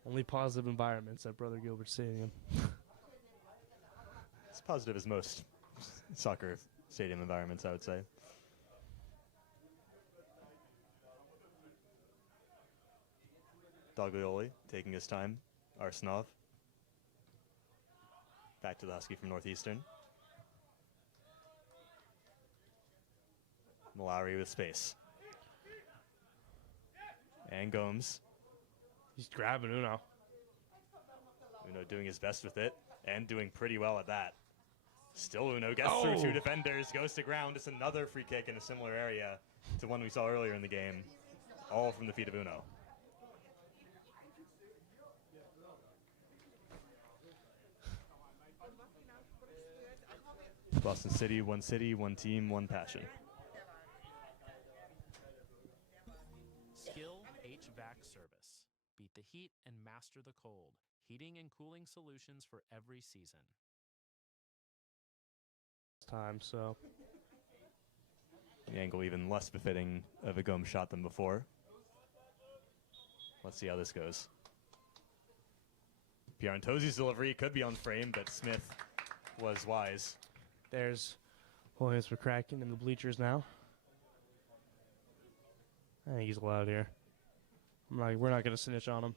Only positive environments at Brother Gilbert Stadium. It's positive as most soccer stadium environments, I would say. Doglioli taking his time. Arsenov. Back to the Husky from Northeastern. Malawi with space. And Gomes. He's grabbing Uno. Uno doing his best with it and doing pretty well at that. Still Uno gets through two defenders, goes to ground. It's another free kick in a similar area to one we saw earlier in the game. All from the feet of Uno. Boston City, one team, one passion. Skill HVAC service. Beat the heat and master the cold. Heating and cooling solutions for every season. Time, so. The angle even less befitting of a Gomes shot than before. Let's see how this goes. Pierre Antozzi's delivery could be on frame, but Smith was wise. There's Williams for cracking in the bleachers now. I think he's allowed here. We're not going to snitch on him.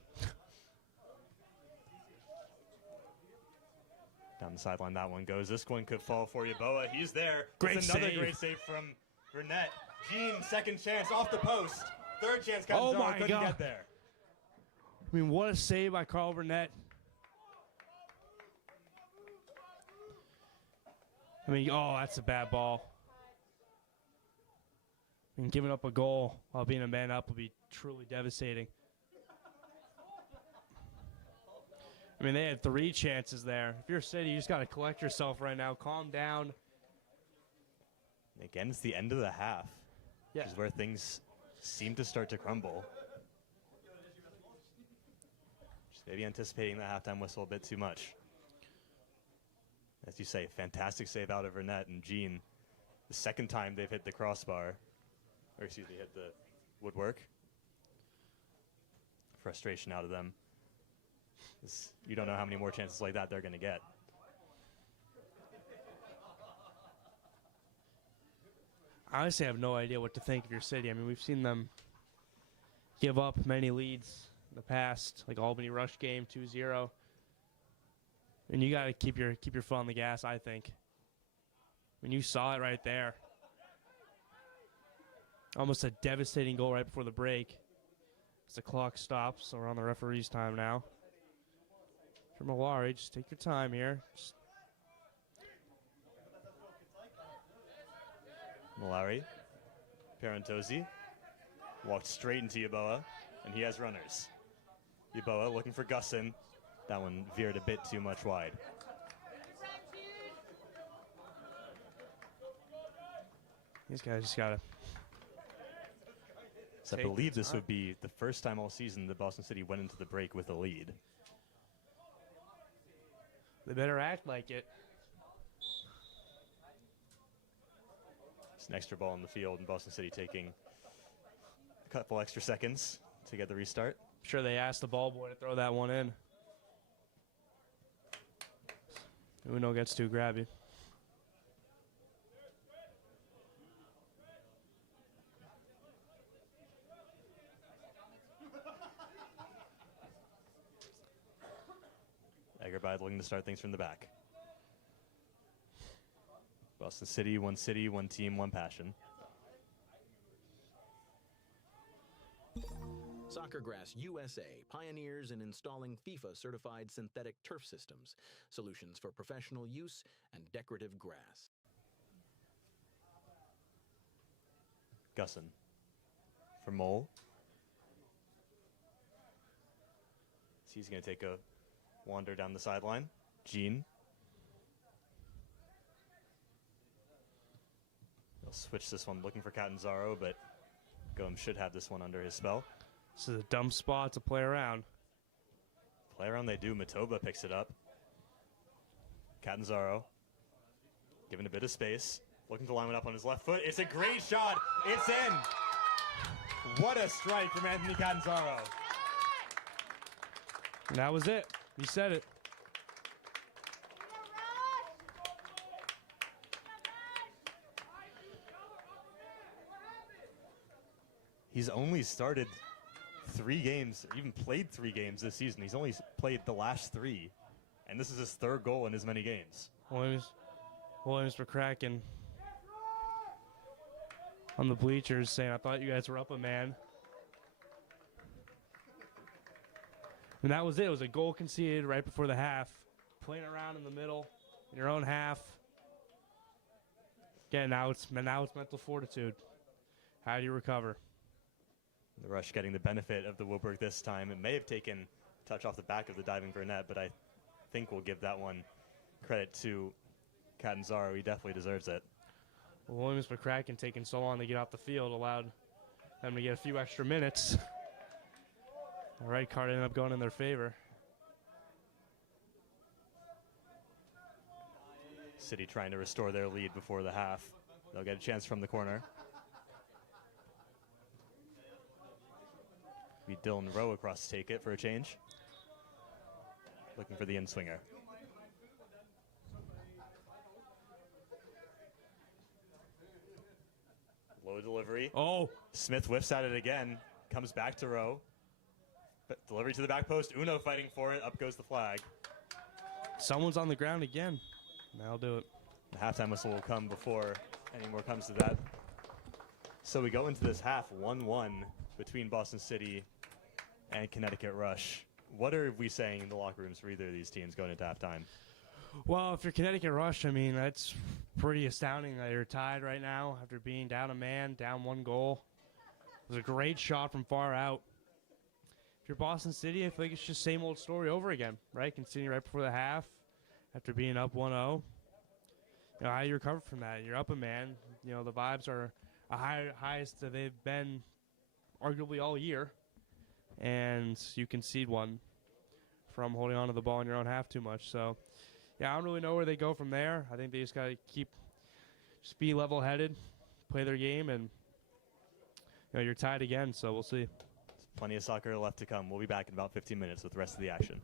Down the sideline that one goes. This one could fall for Yeboah. He's there. Great It's another save. great save from Burnett. Gene, second chance off the post. Third chance comes on. my Couldn't God. get there. I mean, what a save by Carl Burnett. I mean, that's a bad ball. I mean, giving up a goal while being a man up would be truly devastating. I mean, they had 3 chances there. If you're City, you just got to collect yourself right now. Calm down. Again, it's the end of the half, Yeah. which is where things seem to start to crumble. Just maybe anticipating the halftime whistle a bit too much. As you say, fantastic save out of her net, and Jean, the second time they've hit the crossbar, or excuse me, hit the woodwork. Frustration out of them. You don't know how many more chances like that they're going to get. I honestly have no idea what to think of your City. I mean, we've seen them give up many leads in the past, like Albany Rush game, 2-0. And you got to keep your foot on the gas, I think. I mean, you saw it right there. Almost a devastating goal right before the break. As the clock stops, so we're on the referee's time now. For Malari, just take your time here. Malari, Parentozzi, walked straight into Yeboah, and he has runners. Yeboah looking for Gusson. That one veered a bit too much wide. These guys just got to... So I believe this would be the first time all season that Boston City went into the break with a lead. They better act like it. It's an extra ball in the field, and Boston City taking a couple extra seconds to get the restart. I'm sure they asked the ball boy to throw that one in. Uno gets too grabby. Egerbide looking to start things from the back. Boston City, one team, one passion. Soccergrass USA pioneers in installing FIFA-certified synthetic turf systems, solutions for professional use and decorative grass. Gusson for Mole. He's going to take a wander down the sideline. Jean. He'll switch this one, looking for Catanzaro, but Gomes should have this one under his spell. This is a dumb spot to play around. Play around they do. Matoba picks it up. Catanzaro given a bit of space. Looking to line it up on his left foot. It's a great shot. It's in. What a strike from Anthony Catanzaro. And that was it. You said it. He's only started 3 games, or even played 3 games this season. He's only played the last 3. And this is his 3rd goal in as many games. Williams McCracken on the bleachers saying, I thought you guys were up a man. And that was it. It was a goal conceded right before the half. Playing around in the middle, in your own half. Again, now it's mental fortitude. How do you recover? The Rush getting the benefit of the Woodwork this time. It may have taken a touch off the back of the diving Burnett, but I think we'll give that one credit to Catanzaro. He definitely deserves it. Well, Williams McCracken taking so long to get off the field allowed them to get a few extra minutes. The red card ended up going in their favor. City trying to restore their lead before the half. They'll get a chance from the corner. Be Dylan Rowe across to take it for a change. Looking for the in-swinger. Low delivery. Oh! Smith whiffs at it again. Comes back to Rowe. But delivery to the back post. Uno fighting for it. Up goes the flag. Someone's on the ground again. That'll do it. The halftime whistle will come before any more comes to that. So we go into this half 1-1 between Boston City and Connecticut Rush. What are we saying in the locker rooms for either of these teams going into halftime? Well, if you're Connecticut Rush, I mean, that's pretty astounding that you're tied right now after being down a man, down 1 goal. It was a great shot from far out. if you're Boston City, I feel like it's just same old story over again, right? Conceding right before the half after being up 1-0. How do you recover from that? You're up a man. The vibes are highest that they've been arguably all year, and you concede one from holding on to the ball in your own half too much. So, I don't really know where they go from there. I think they just got to just be level-headed, play their game, and you're tied again, so we'll see. Plenty of soccer left to come. We'll be back in about 15 minutes with the rest of the action.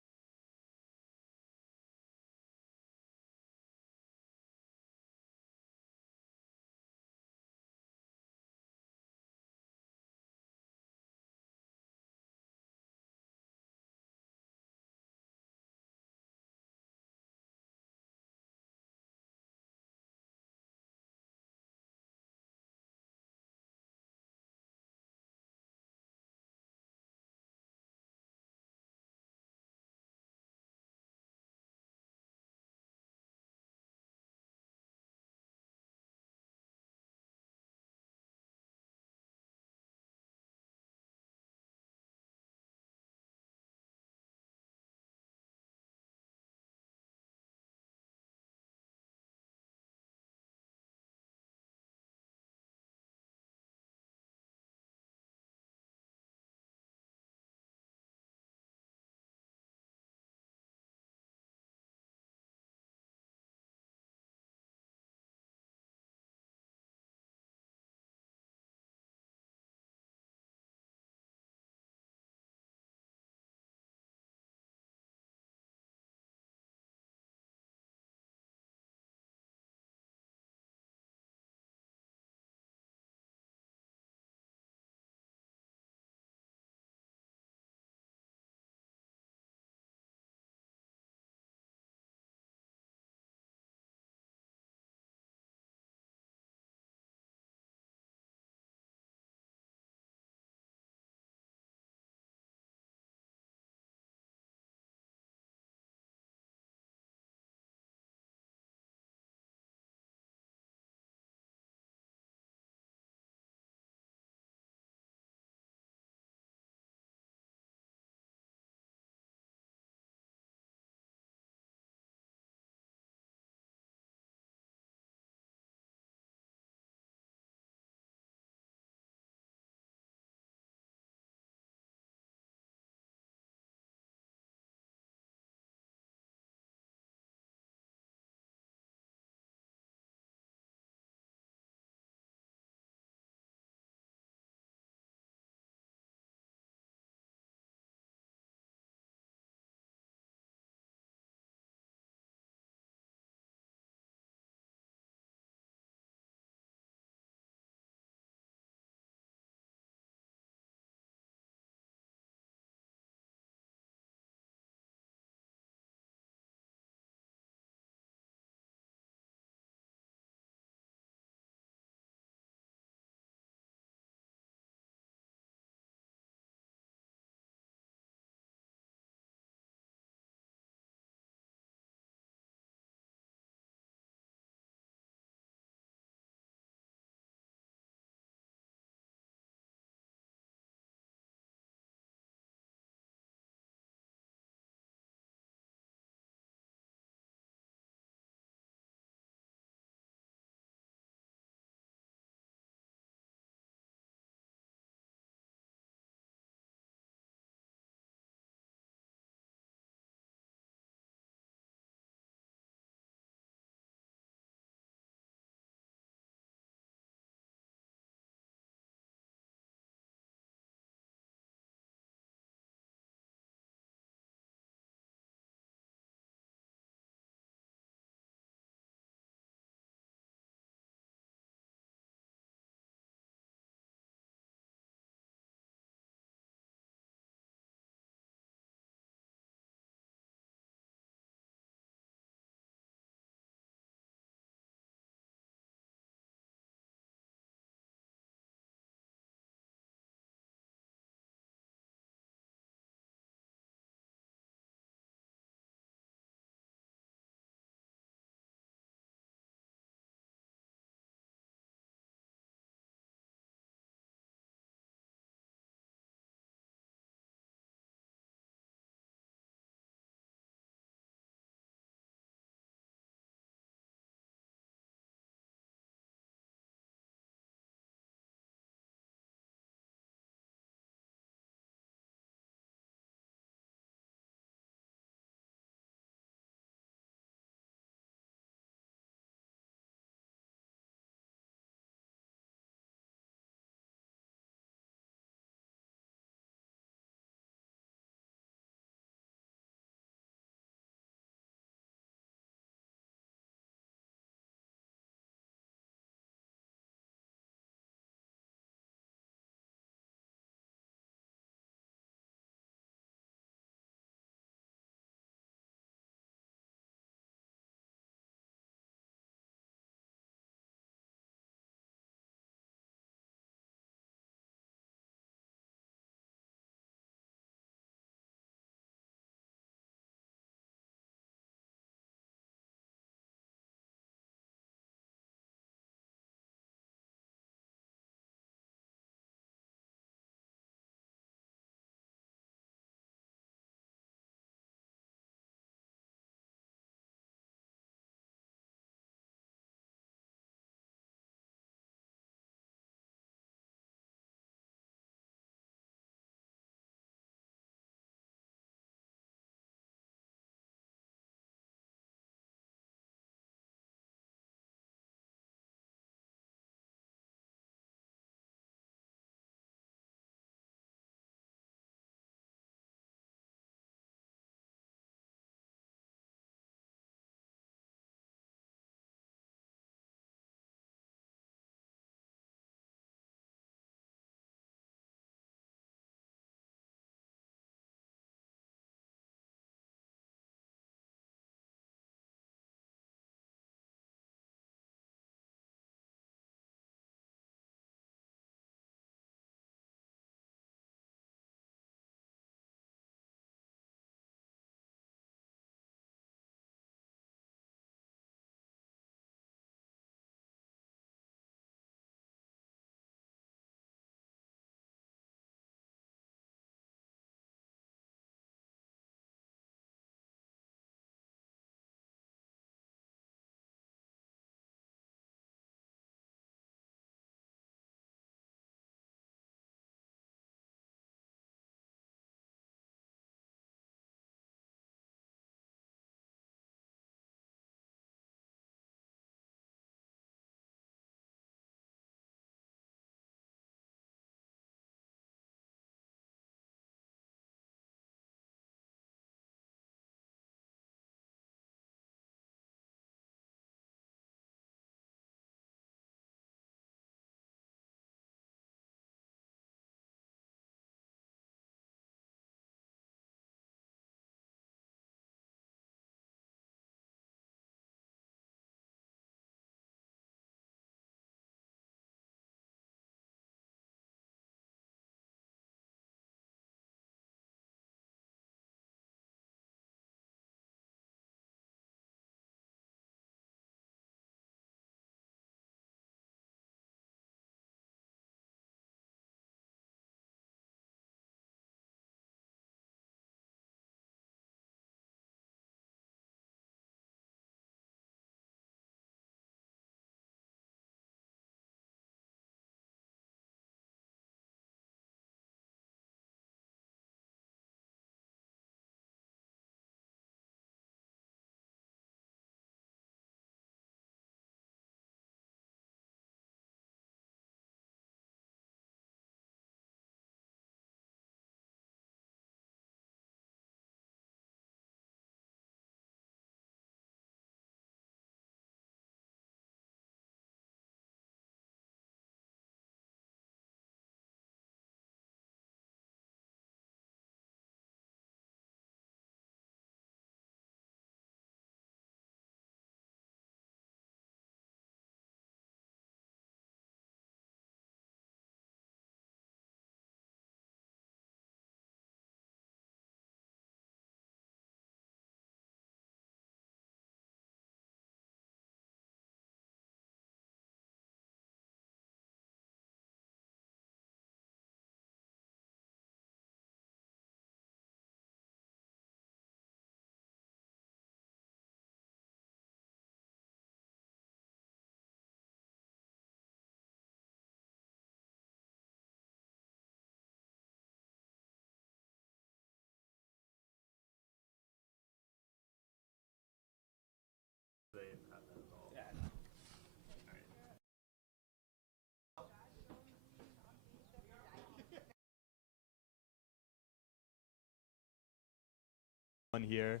one here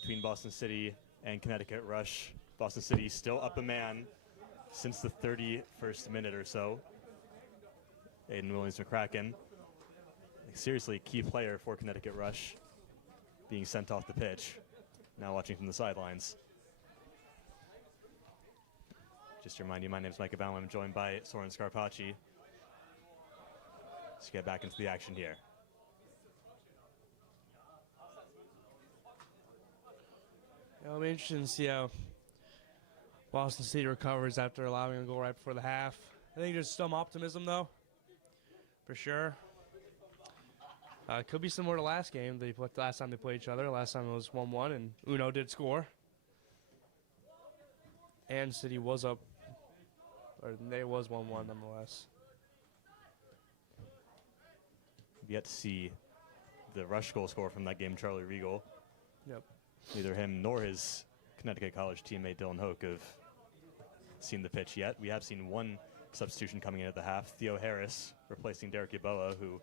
between Boston City and Connecticut Rush. Boston City still up a man since the 31st minute or so. Aiden Williams-McCracken, seriously key player for Connecticut Rush, being sent off the pitch. Now watching from the sidelines. Just to remind you, my name is Micah Baum. I'm joined by Soren Scarpacci. Let's get back into the action here. It'll be interesting to see how Boston City recovers after allowing a goal right before the half. I think there's some optimism, though, for sure. It could be similar to last game. Last time they played each other. Last time it was 1-1, and Uno did score. And City was up, or they was 1-1 nonetheless. Yet to see the Rush goal scorer from that game, Charlie Regal. Yep. Neither him nor his Connecticut College teammate Dylan Hoke have seen the pitch yet. We have seen one substitution coming in at the half. Theo Harris replacing Derek Yeboah, who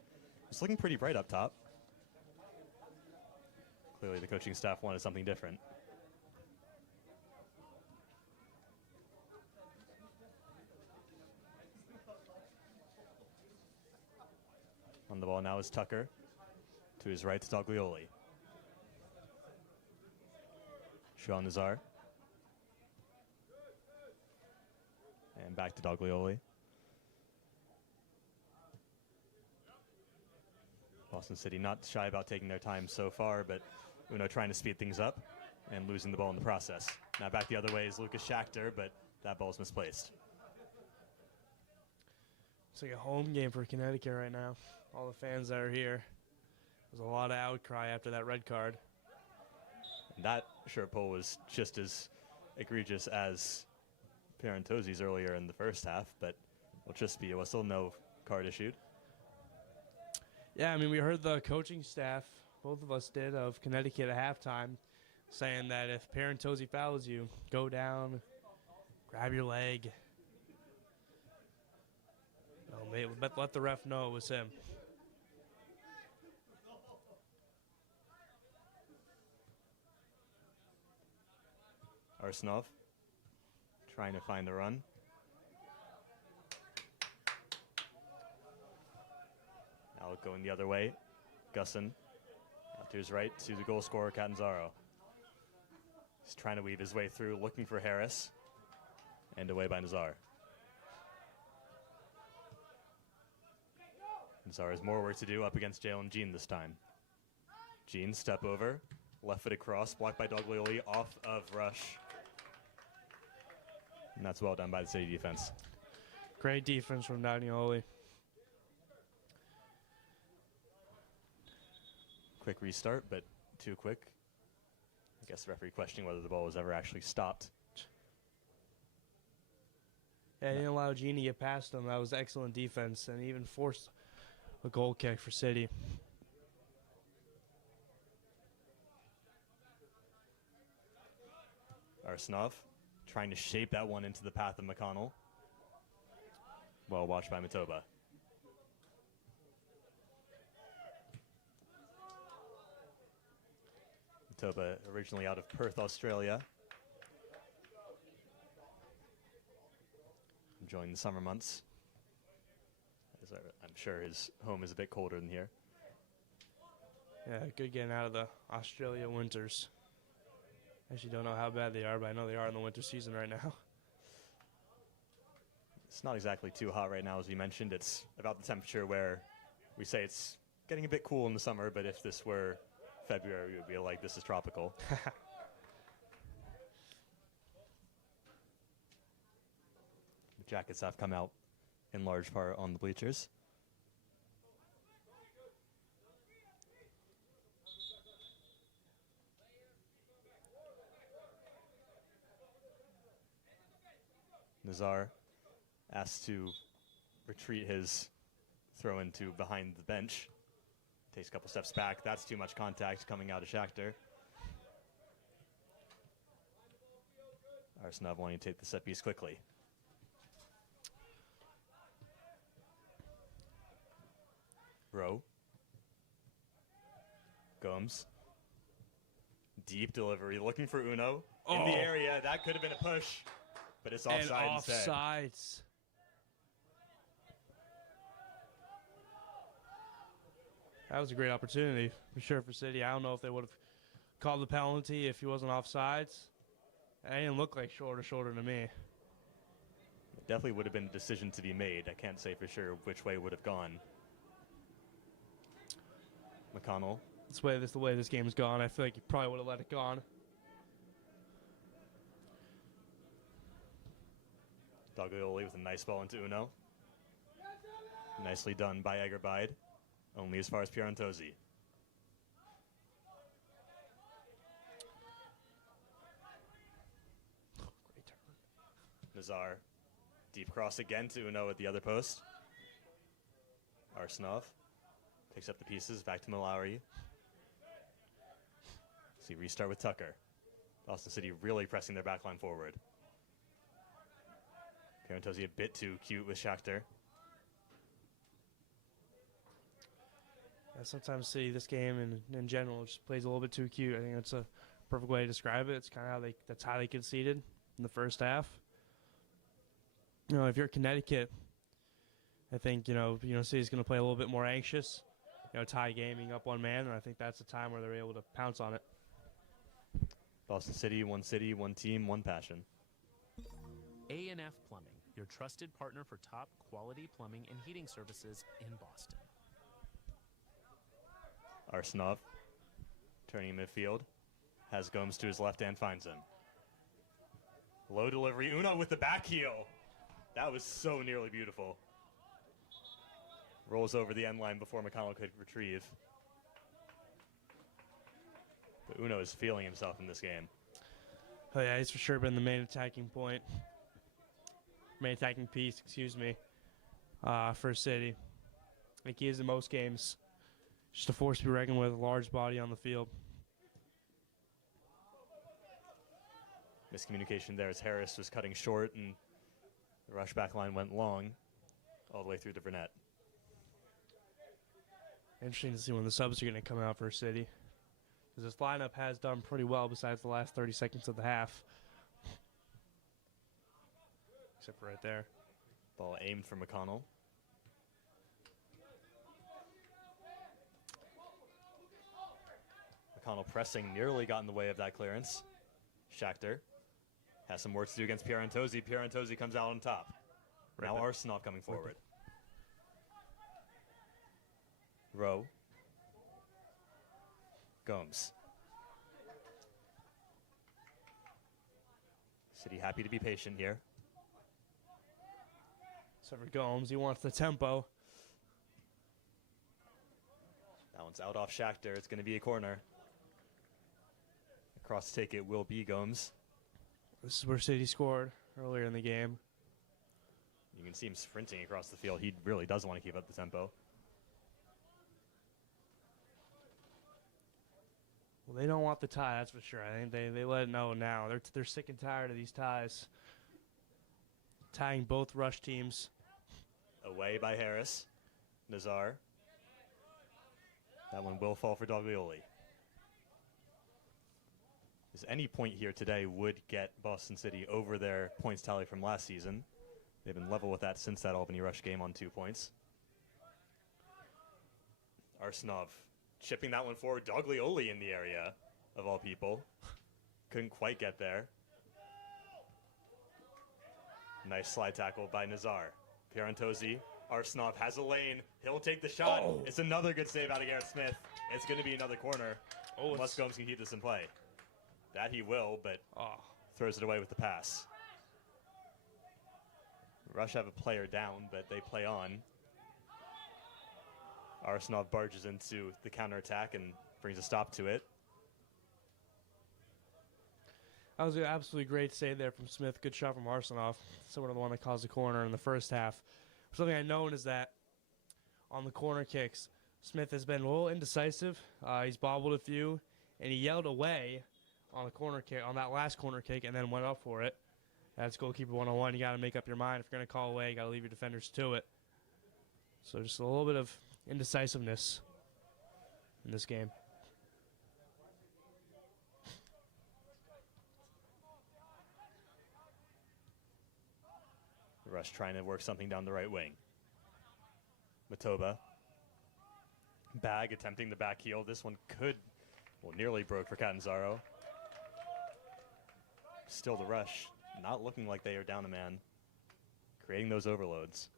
was looking pretty bright up top. Clearly the coaching staff wanted something different. On the ball now is Tucker. To his right to Doglioli. Sean Nazar. And back to Doglioli. Boston City not shy about taking their time so far, but Uno trying to speed things up and losing the ball in the process. Now back the other way is Lucas Schachter, but that ball's misplaced. It's like a home game for Connecticut right now. All the fans that are here. There's a lot of outcry after that red card. And that shirt pull was just as egregious as Parentosi's earlier in the first half, but it was still no card issued. Yeah, I mean, we heard the coaching staff, both of us did, of Connecticut at halftime, saying that if Parentosi fouls you, go down, grab your leg. Let the ref know it was him. Arsenov trying to find the run. Now going the other way. Gusson out to his right to the goal scorer, Catanzaro. He's trying to weave his way through, looking for Harris. And away by Nazar. Nazar has more work to do up against Jalen Jean this time. Jean, step over. Left-footed cross, blocked by Doglioli, off of Rush. And that's well done by the City defense. Great defense from Doglioli. Quick restart, but too quick. I guess the referee questioning whether the ball was ever actually stopped. Yeah, he didn't allow Gene to get past him. That was excellent defense, and he even forced a goal kick for City. Arsenov trying to shape that one into the path of McConnell. Well watched by Matoba. Matoba originally out of Perth, Australia. Enjoying the summer months. I'm sure his home is a bit colder than here. Yeah, good getting out of the Australia winters. Actually don't know how bad they are, but I know they are in the winter season right now. It's not exactly too hot right now, as we mentioned. It's about the temperature where we say it's getting a bit cool in the summer, but if this were February, we would be like, this is tropical. The jackets have come out in large part on the bleachers. Nazar asked to retreat his throw into behind the bench. Takes a couple steps back. That's too much contact coming out of Schachter. Arsenov wanting to take the set piece quickly. Rowe. Gomes. Deep delivery, looking for Uno. In the area, that could have been a push, but it's offside and instead. offsides. That was a great opportunity for sure for City. I don't know if they would have called the penalty if he wasn't offsides. It didn't look like shoulder to shoulder to me. It definitely would have been a decision to be made. I can't say for sure which way it would have gone. McConnell. That's the way this game's gone. I feel like he probably would have let it gone. Doglioli with a nice ball into Uno. Nicely done by Egerbide. Only as far as Pierantozzi. Great turn. Nazar. Deep cross again to Uno at the other post. Arsenov picks up the pieces. Back to Malawi. See, restart with Tucker. Boston City really pressing their backline forward. Pierantozzi a bit too cute with Shakhtar. Yeah, sometimes City, this game and in general, just plays a little bit too cute. I think that's a perfect way to describe it. It's kind of that's how they conceded in the first half. You know, if you're Connecticut, I think City's going to play a little bit more anxious. Tie gaming up one man, and I think that's the time where they're able to pounce on it. Boston City, one team, one passion. A&F Plumbing, your trusted partner for top quality plumbing and heating services in Boston. Arsenov turning midfield. Has Gomes to his left and finds him. Low delivery. Uno with the back heel. That was so nearly beautiful. Rolls over the end line before McConnell could retrieve. But Uno is feeling himself in this game. Oh yeah, he's for sure been the main attacking piece, for City. I think he is in most games. Just a force to be reckoned with, a large body on the field. Miscommunication there as Harris was cutting short and the rush back line went long all the way through to Burnett. Interesting to see when the subs are going to come out for City. Because this lineup has done pretty well besides the last 30 seconds of the half. Except for right there. Ball aimed for McConnell. McConnell pressing, nearly got in the way of that clearance. Shakhtar has some work to do against Pierantozzi. Pierantozzi comes out on top. Now Arsenov coming forward. Rowe. Gomes. City happy to be patient here. Except for Gomes, he wants the tempo. That one's out off Shakhtar. It's going to be a corner. Across to take it will be Gomes. This is where City scored earlier in the game. You can see him sprinting across the field. He really does want to keep up the tempo. Well, they don't want the tie, that's for sure. I think they let it know now. They're sick and tired of these ties. Tying both rush teams. Away by Harris. Nazar. That one will fall for Doglioli. Because any point here today would get Boston City over their points tally from last season. They've been level with that since that Albany Rush game on 2 points. Arsenov chipping that one forward. Doglioli in the area, of all people. Couldn't quite get there. Nice slide tackle by Nazar. Pierantozzi. Arsenov has a lane. He'll take the shot. Oh. It's another good save out of Garrett Smith. It's going to be another corner. Unless Gomes can keep this in play. That he will, but throws it away with the pass. Rush have a player down, but they play on. Arsenov barges into the counterattack and brings a stop to it. That was an absolutely great save there from Smith. Good shot from Arsenov. Similar to the one that caused the corner in the first half. Something I know is that on the corner kicks, Smith has been a little indecisive. He's bobbled a few, and he yelled away on the corner kick, on that last corner kick, and then went up for it. That's goalkeeper 101. You got to make up your mind. If you're going to call away, you got to leave your defenders to it. So just a little bit of indecisiveness in this game. Rush trying to work something down the right wing. Matoba. Bag attempting the back heel. This one nearly broke for Catanzaro. Still the Rush, not looking like they are down a man, creating those overloads.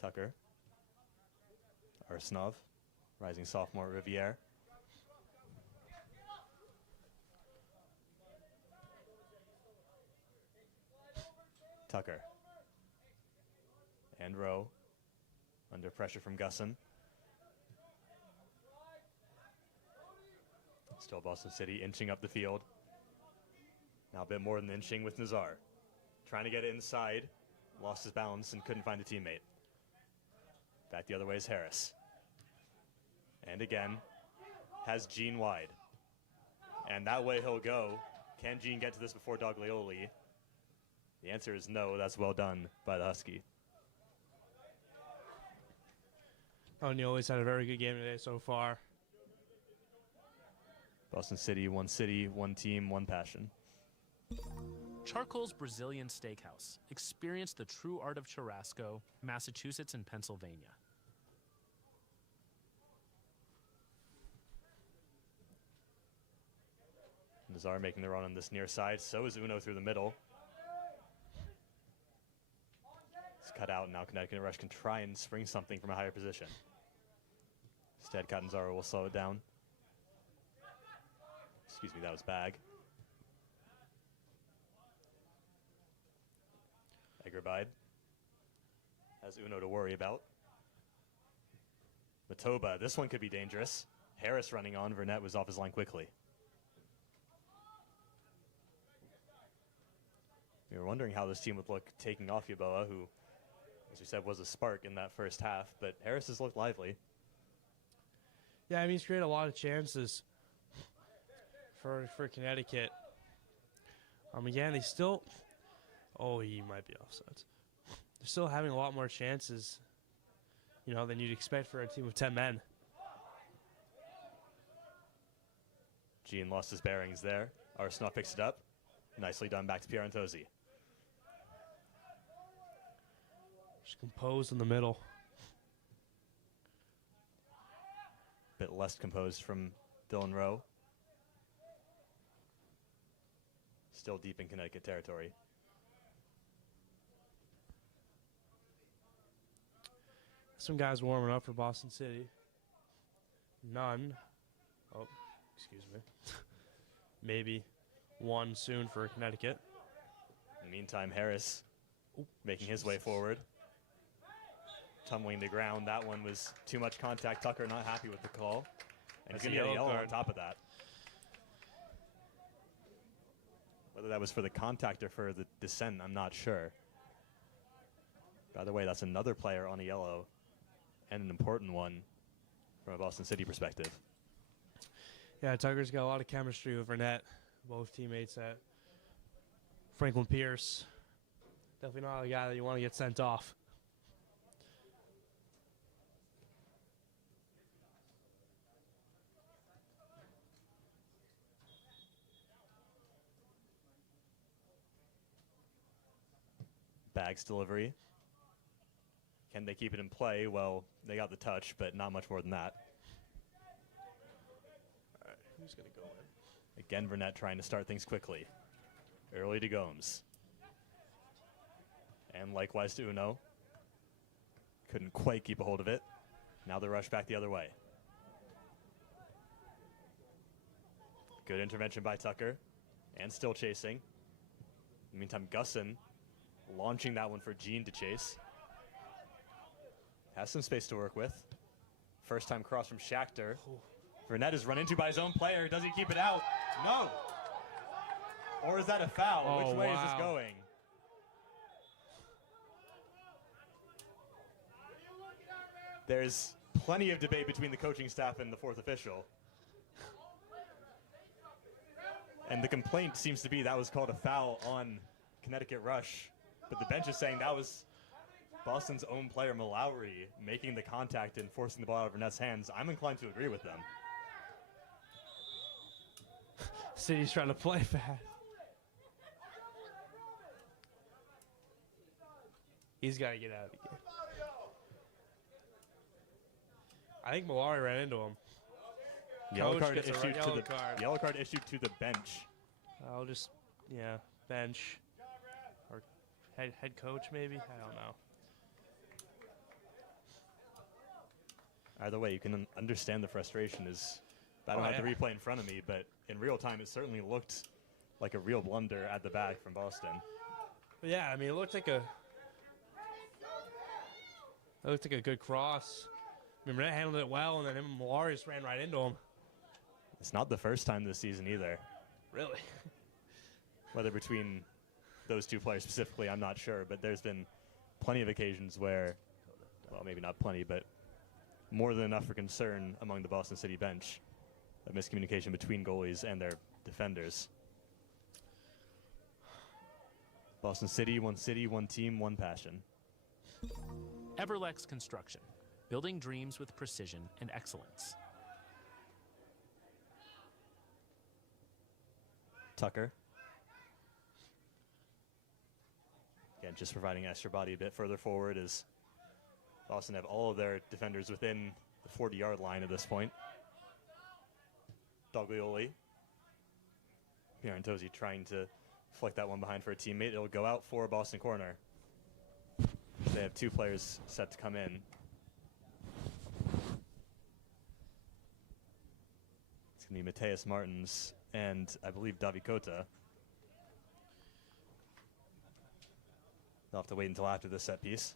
Tucker. Arsenov, rising sophomore Riviere. Tucker. And Rowe, under pressure from Gusson. Still Boston City inching up the field. Now a bit more than inching with Nazar. Trying to get it inside. Lost his balance and couldn't find a teammate. Back the other way is Harris. And again, has Gene wide. And that way he'll go. Can Gene get to this before Doglioli? The answer is no. That's well done by the Husky. O'Neill's had a very good game today so far. Boston City, one team, one passion. Charcoal's Brazilian Steakhouse. Experience the true art of churrasco, Massachusetts and Pennsylvania. Nazar making the run on this near side. So is Uno through the middle. It's cut out. Now Connecticut Rush can try and spring something from a higher position. Instead, Catanzaro will slow it down. Excuse me, that was Bag. Eggerbide has Uno to worry about. Matoba, this one could be dangerous. Harris running on. Burnett was off his line quickly. We were wondering how this team would look taking off Yeboah, who, as we said, was a spark in that first half, but Harris has looked lively. Yeah, I mean, he's created a lot of chances for Connecticut. Again, they still... Oh, he might be offsides. They're still having a lot more chances, than you'd expect for a team of 10 men. Gene lost his bearings there. Arsenal picks it up. Nicely done back to Pierantozzi. Just composed in the middle. Bit less composed from Dylan Rowe. Still deep in Connecticut territory. Some guys warming up for Boston City. None. Oh, excuse me. Maybe one soon for Connecticut. In the meantime, Harris making his way forward. Tumbling to ground. That one was too much contact. Tucker not happy with the call. And he's going to get a yellow on top of that. Whether that was for the contact or for the descent, I'm not sure. By the way, that's another player on a yellow, and an important one from a Boston City perspective. Yeah, Tucker's got a lot of chemistry with Burnett. Both teammates at Franklin Pierce. Definitely not a guy that you want to get sent off. Bags delivery. Can they keep it in play? Well, they got the touch, but not much more than that. All right, who's going to go in? Again, Burnett trying to start things quickly. Early to Gomes. And likewise to Uno. Couldn't quite keep a hold of it. Now the rush back the other way. Good intervention by Tucker. And still chasing. In the meantime, Gusson launching that one for Gene to chase. Has some space to work with. First time cross from Schachter. Burnett is run into by his own player. Does he keep it out? No. Or is that a foul? Oh, which way is this wow. going? There's plenty of debate between the coaching staff and the fourth official. And the complaint seems to be that was called a foul on Connecticut Rush. But the bench is saying that was Boston's own player, Mallory, making the contact and forcing the ball out of Burnett's hands. I'm inclined to agree with them. City's trying to play fast. He's got to get out of the game. I think Mallory ran into him. Yellow Coach card gets a issued to yellow the card. yellow card issued to the bench. I'll just, bench. Or head coach maybe? I don't know. Either way, you can understand the frustration. I don't have the replay in front of me, but in real time, it certainly looked like a real blunder at the back from Boston. But yeah, I mean, it looked like a good cross. I mean, Burnett handled it well, and then him and Mallory just ran right into him. It's not the first time this season either. Really? Whether between those two players specifically, I'm not sure, but there's been plenty of occasions where, well, maybe not plenty, but more than enough for concern among the Boston City bench of miscommunication between goalies and their defenders. Boston City, one team, one passion. Everlex Construction, building dreams with precision and excellence. Tucker. Again, just providing extra body a bit further forward as Boston have all of their defenders within the 40-yard line at this point. Doglioli. Pierantozzi trying to flick that one behind for a teammate. It'll go out for a Boston corner. They have two players set to come in. It's going to be Mateus Martins and I believe Davikota. They'll have to wait until after this set piece.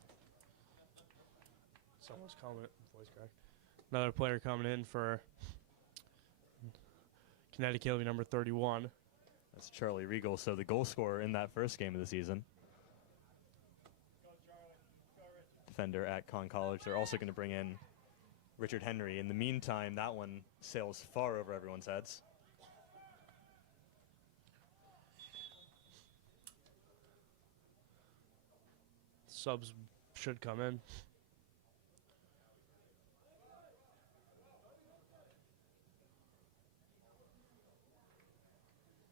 Someone's coming. Voice crack. Another player coming in for Connecticut will be number 31. That's Charlie Regal, so the goal scorer in that first game of the season. Defender at Conn College. They're also going to bring in Richard Henry. In the meantime, that one sails far over everyone's heads. Subs should come in.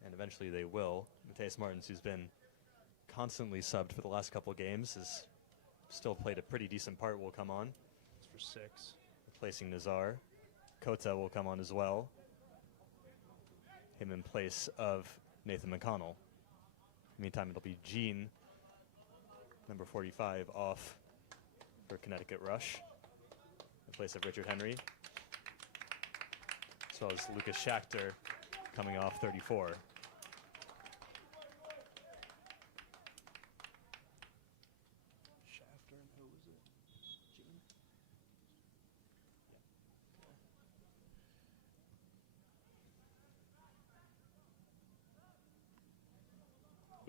And eventually they will. Mateus Martins, who's been constantly subbed for the last couple of games, has still played a pretty decent part, will come on. It's for 6. Replacing Nazar. Kota will come on as well. Him in place of Nathan McConnell. Meantime, it'll be Gene, number 45, off for Connecticut Rush, in place of Richard Henry, as well as Lucas Schachter coming off 34. Shafter and who was it? Gene?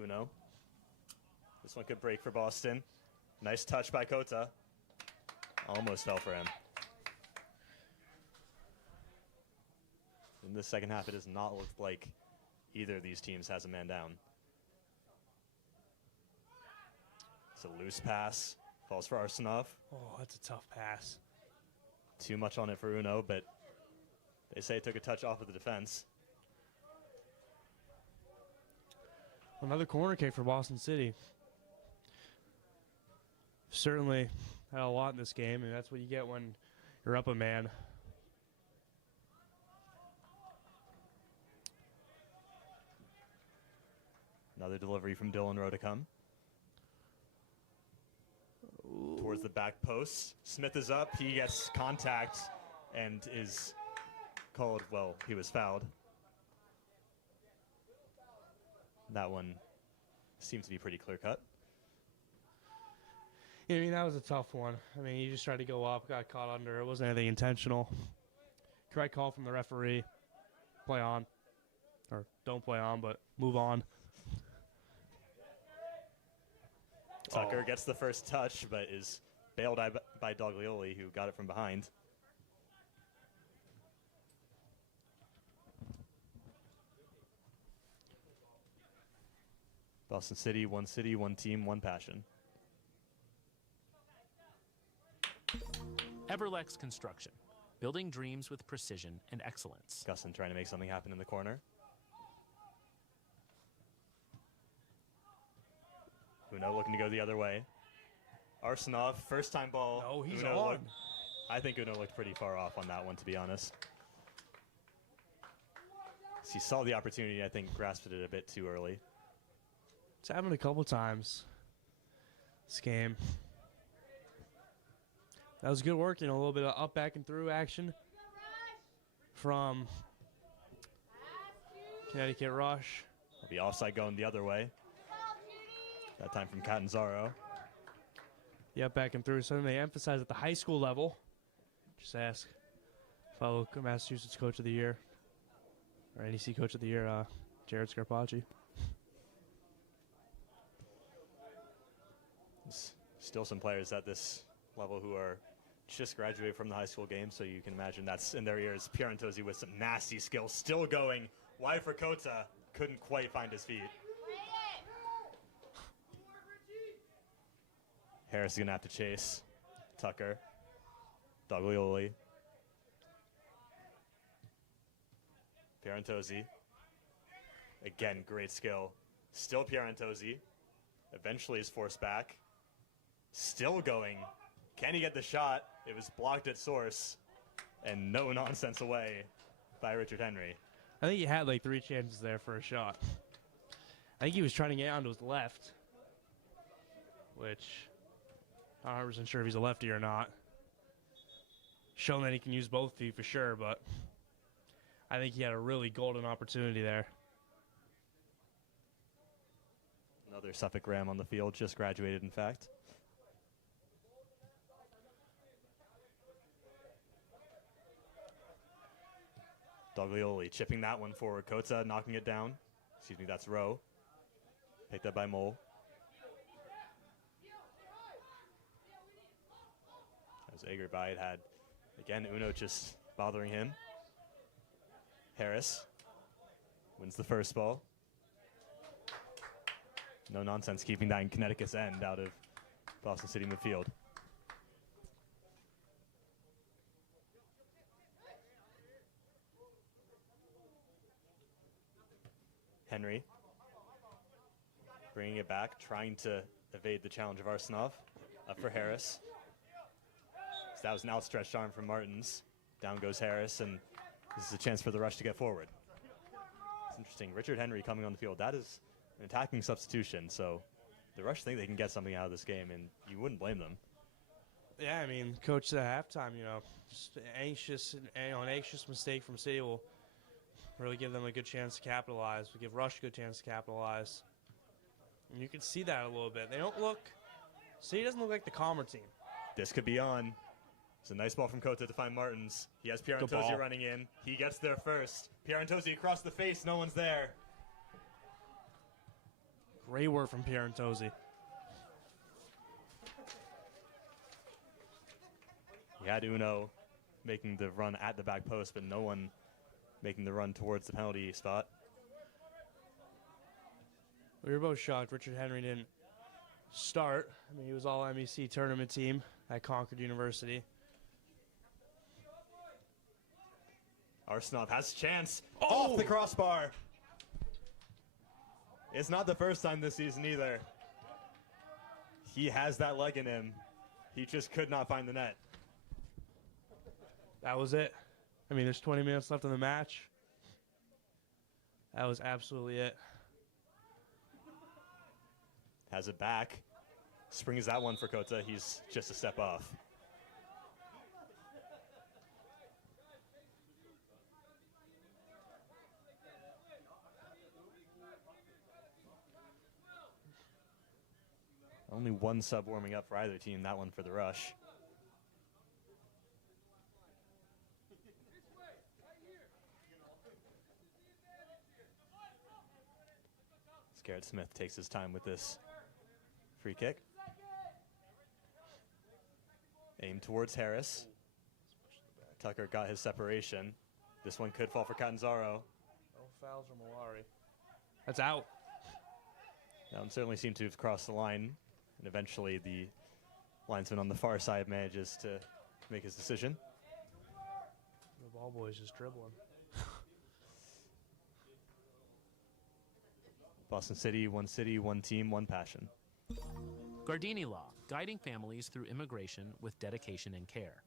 Uno. This one could break for Boston. Nice touch by Kota. Almost fell for him. In the second half, it does not look like either of these teams has a man down. It's a loose pass. Falls for Arsenov. Oh, that's a tough pass. Too much on it for Uno, but they say it took a touch off of the defense. Another corner kick for Boston City. Certainly had a lot in this game, and that's what you get when you're up a man. Another delivery from Dylan Rowe to come. Towards the back post. Smith is up. He gets contact and is called, well, he was fouled. That one seems to be pretty clear cut. Yeah, I mean, that was a tough one. I mean, he just tried to go up, got caught under. It wasn't anything intentional. Correct call from the referee. Play on. Or don't play on, but move on. Tucker gets the first touch, but is bailed by Doglioli, who got it from behind. Boston City, one team, one passion. Everlex Construction, building dreams with precision and excellence. Gustin trying to make something happen in the corner. Uno looking to go the other way. Arsenov, first time ball. No, he's Uno on. I think Uno looked pretty far off on that one, to be honest. He saw the opportunity, I think grasped it a bit too early. It's happened a couple times this game. That was good work, a little bit of up, back, and through action from Connecticut Rush. The offside going the other way. That time from Catanzaro. Yep, back and through. Something they emphasize at the high school level. Just ask fellow Massachusetts Coach of the Year, or NEC Coach of the Year, Jared Scarpacci. There's still some players at this level who are just graduated from the high school game, so you can imagine that's in their ears. Pierantozzi with some nasty skills, still going. Wide for Kota, couldn't quite find his feet. Harris is going to have to chase. Tucker. Doglioli. Pierantozzi. Again, great skill. Still Pierantozzi. Eventually is forced back. Still going. Can he get the shot? It was blocked at source. And no nonsense away by Richard Henry. I think he had like 3 chances there for a shot. I think he was trying to get onto his left, which I'm not 100% sure if he's a lefty or not. Shown that he can use both feet for sure, but I think he had a really golden opportunity there. Another Suffolk Ram on the field, just graduated in fact. Doglioli chipping that one forward. Kota knocking it down. Excuse me, that's Rowe. Picked up by Mole. As Egerbide had, again, Uno just bothering him. Harris wins the first ball. No nonsense keeping that in Connecticut's end out of Boston City midfield. Henry bringing it back, trying to evade the challenge of Arsenov. Up for Harris. So that was an outstretched arm from Martins. Down goes Harris, and this is a chance for the Rush to get forward. It's interesting. Richard Henry coming on the field. That is an attacking substitution, so the Rush think they can get something out of this game, and you wouldn't blame them. Yeah, I mean, coach at halftime, just an anxious mistake from City will really give them a good chance to capitalize. We give Rush a good chance to capitalize. And you can see that a little bit. City doesn't look like the calmer team. This could be on. It's a nice ball from Kota to find Martins. He has Pierantozzi running in. He gets there first. Pierantozzi across the face. No one's there. Great work from Pierantozzi. He had Uno making the run at the back post, but no one making the run towards the penalty spot. We were both shocked Richard Henry didn't start. I mean, he was all MEC tournament team at Concord University. Arsenov has a chance. Off the crossbar. It's not the first time this season either. He has that leg in him. He just could not find the net. That was it. I mean, there's 20 minutes left in the match. That was absolutely it. Has it back. Springs that one for Kota. He's just a step off. Only one sub warming up for either team. That one for the Rush. Garrett Smith takes his time with this free kick. Aim towards Harris. Tucker got his separation. This one could fall for Catanzaro. No fouls from Malari. That's out. That one certainly seemed to have crossed the line. And eventually the linesman on the far side manages to make his decision. The ball boy's just dribbling. Boston City, one team, one passion. Gardini Law, guiding families through immigration with dedication and care.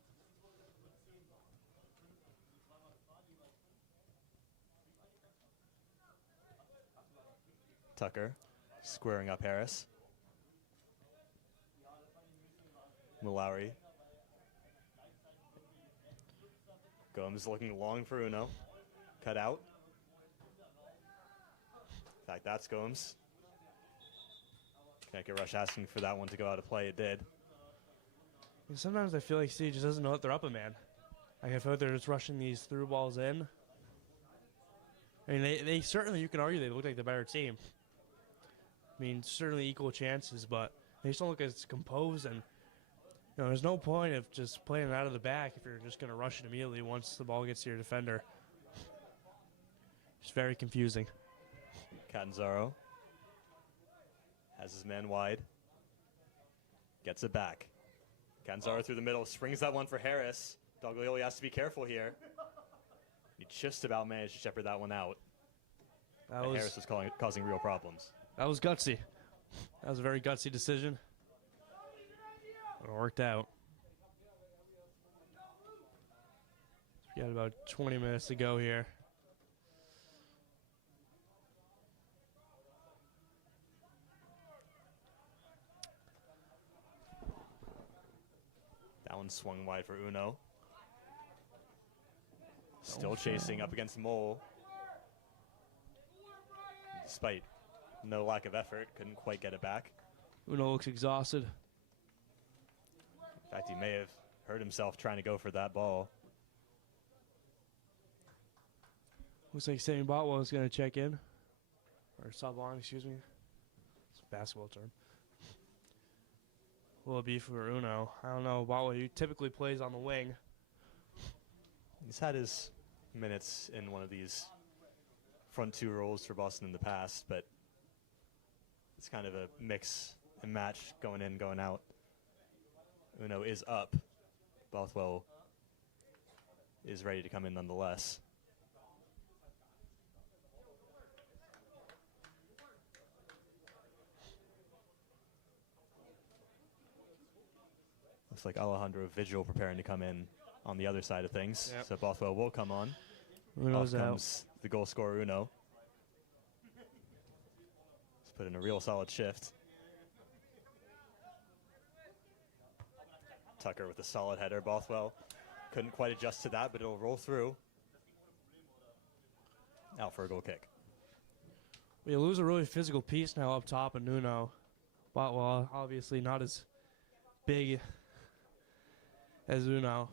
Tucker squaring up Harris. Mallory. Gomes looking long for Uno. Cut out. In fact, that's Gomes. Connecticut Rush asking for that one to go out of play. It did. Sometimes I feel like City just doesn't know that they're up a man. Like I feel like they're just rushing these through balls in. I mean, they certainly, you can argue they look like the better team. I mean, certainly equal chances, but they just don't look as composed. And there's no point of just playing it out of the back if you're just going to rush it immediately once the ball gets to your defender. It's very confusing. Catanzaro has his man wide. Gets it back. Catanzaro through the middle, springs that one for Harris. Doglioli has to be careful here. He just about managed to shepherd that one out. Harris was causing real problems. That was gutsy. That was a very gutsy decision. It worked out. We got about 20 minutes to go here. That one swung wide for Uno. Still chasing up against Mole. Despite no lack of effort, couldn't quite get it back. Uno looks exhausted. In fact, he may have hurt himself trying to go for that ball. Looks like Sammy Botwell is going to check in. Or sub on, excuse me. It's a basketball term. Will it be for Uno? I don't know. Botwell, he typically plays on the wing. He's had his minutes in one of these front two roles for Boston in the past, but it's kind of a mix and match going in, going out. Uno is up. Bothwell is ready to come in nonetheless. Looks like Alejandro Vigil preparing to come in on the other side of things. Yep. So Bothwell will come on. Uno's Off out. comes the goal scorer, Uno. He's put in a real solid shift. Tucker with a solid header. Bothwell couldn't quite adjust to that, but it'll roll through. Out for a goal kick. We lose a really physical piece now up top in Uno. Botwell, obviously not as big as Uno.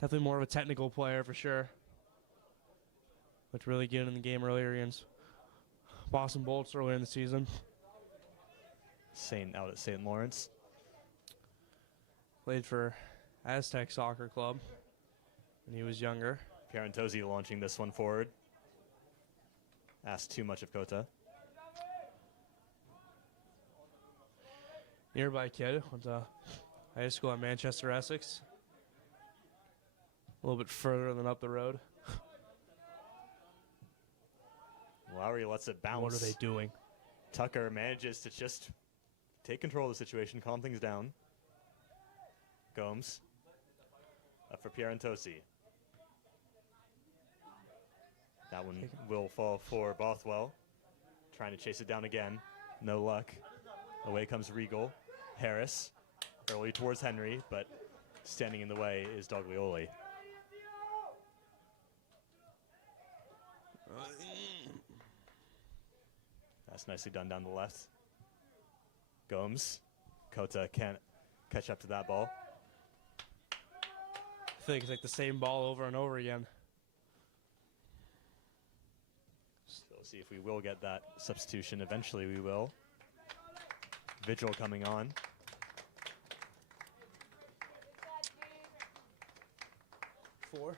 Definitely more of a technical player for sure. But really getting in the game earlier against Boston Bolts earlier in the season. Out at St. Lawrence. Played for Aztec Soccer Club when he was younger. Pierantozzi launching this one forward. Asked too much of Kota. Nearby kid, went to high school at Manchester, Essex. A little bit further than up the road. Lowry lets it bounce. What are they doing? Tucker manages to just take control of the situation, calm things down. Gomes. Up for Pierantozzi. That one will fall for Bothwell. Trying to chase it down again. No luck. Away comes Regal. Harris. Early towards Henry, but standing in the way is Doglioli. That's nicely done down the left. Gomes. Kota can't catch up to that ball. I feel like it's like the same ball over and over again. So we'll see if we will get that substitution. Eventually we will. Vigil coming on. Four.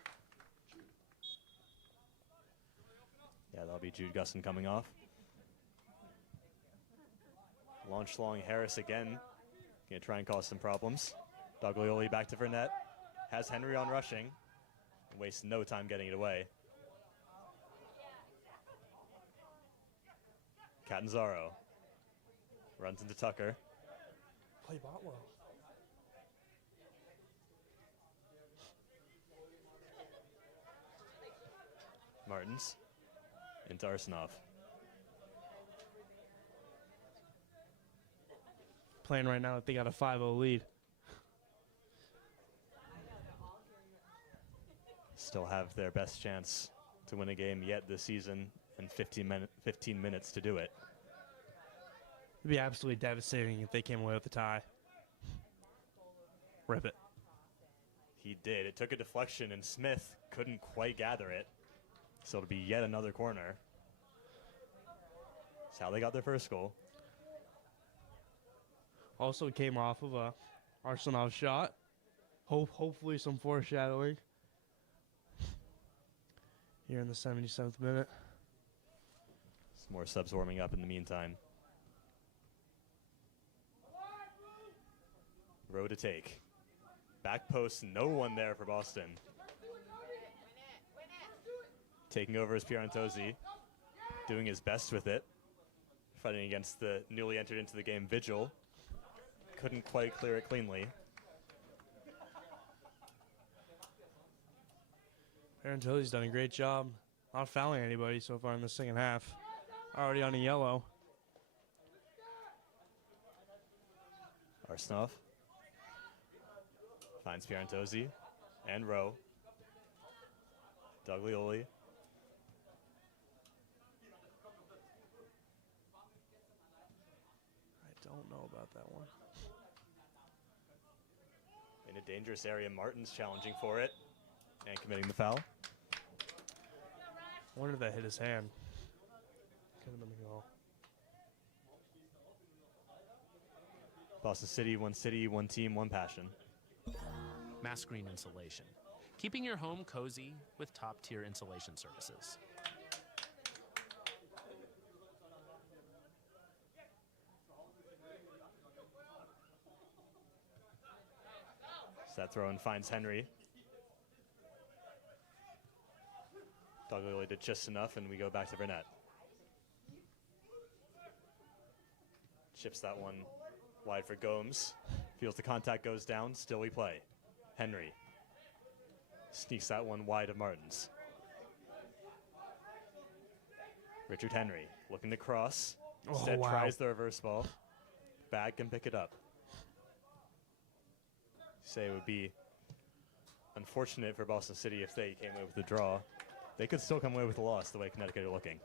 Yeah, that'll be Jude Gusson coming off. Launch long Harris again. Gonna try and cause some problems. Doglioli back to Burnett. Has Henry on rushing. Wastes no time getting it away. Catanzaro runs into Tucker. Play Botwell. Martins into Arsenov. Playing right now, they got a 5-0 lead. Still have their best chance to win a game yet this season, and 15 minutes to do it. It'd be absolutely devastating if they came away with the tie. Rip it. He did. It took a deflection, and Smith couldn't quite gather it. So it'll be yet another corner. That's how they got their first goal. Also came off of a Arsenal shot. Hopefully some foreshadowing. Here in the 77th minute. Some more subs warming up in the meantime. Row to take. Back post, no one there for Boston. Taking over is Pierantozzi, doing his best with it. Fighting against the newly entered into the game Vigil. Couldn't quite clear it cleanly. Pierantozzi's done a great job not fouling anybody so far in the second half. Already on a yellow. Arsenov finds Pierantozzi and Rowe. Doglioli. I don't know about that one. In a dangerous area, Martin's challenging for it and committing the foul. I wonder if that hit his hand. Could have been a goal. Boston City, one team, one passion. Mass Green Insulation, keeping your home cozy with top-tier insulation services. So that throw in finds Henry. Doglioli did just enough, and we go back to Burnett. Chips that one wide for Gomes. Feels the contact goes down. Still we play. Henry sneaks that one wide of Martins. Richard Henry looking to cross. Instead tries the reverse ball. Bag can pick it up. Say it would be unfortunate for Boston City if they came away with the draw. They could still come away with a loss the way Connecticut are looking.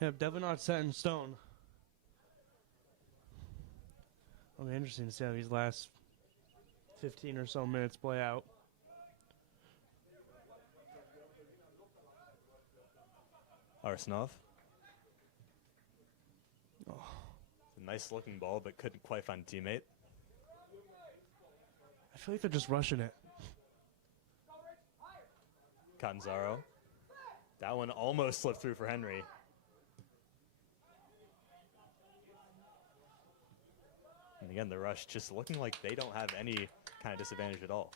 Yeah, definitely not set in stone. It'll be interesting to see how these last 15 or so minutes play out. Arsenov. Oh. A nice looking ball, but couldn't quite find a teammate. I feel like they're just rushing it. Catanzaro. That one almost slipped through for Henry. And again, the rush just looking like they don't have any kind of disadvantage at all.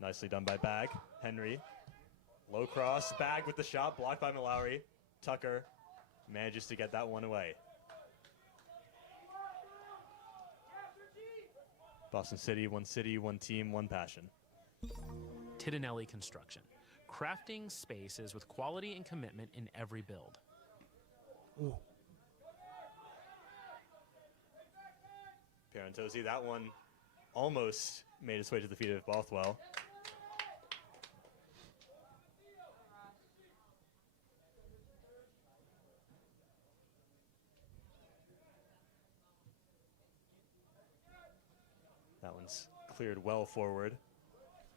Nicely done by Bag. Henry. Low cross. Bag with the shot. Blocked by Mallory. Tucker manages to get that one away. Boston City, one team, one passion. Titinelli Construction, crafting spaces with quality and commitment in every build. Ooh. Pierantozzi, that one almost made its way to the feet of Bothwell. That one's cleared well forward.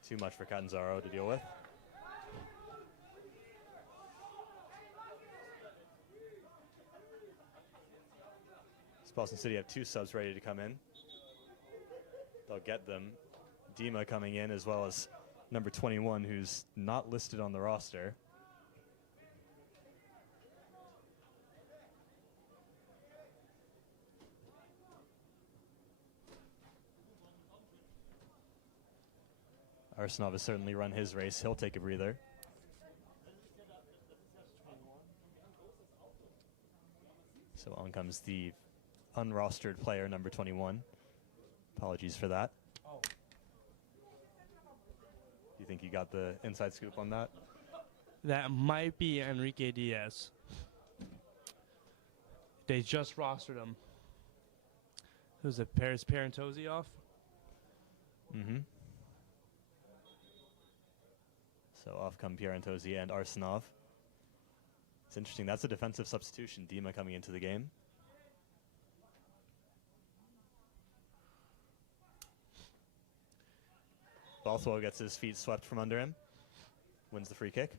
Too much for Catanzaro to deal with. Boston City have two subs ready to come in. They'll get them. Dima coming in, as well as number 21, who's not listed on the roster. Arsenov has certainly run his race. He'll take a breather. So on comes the unrostered player, number 21. Apologies for that. Oh. Do you think you got the inside scoop on that? That might be Enrique Diaz. They just rostered him. Who's it? Paris Parentozzi off? Mm-hmm. So off come Pierantozzi and Arsenov. It's interesting. That's a defensive substitution. Dima coming into the game. Bothwell gets his feet swept from under him. Wins the free kick.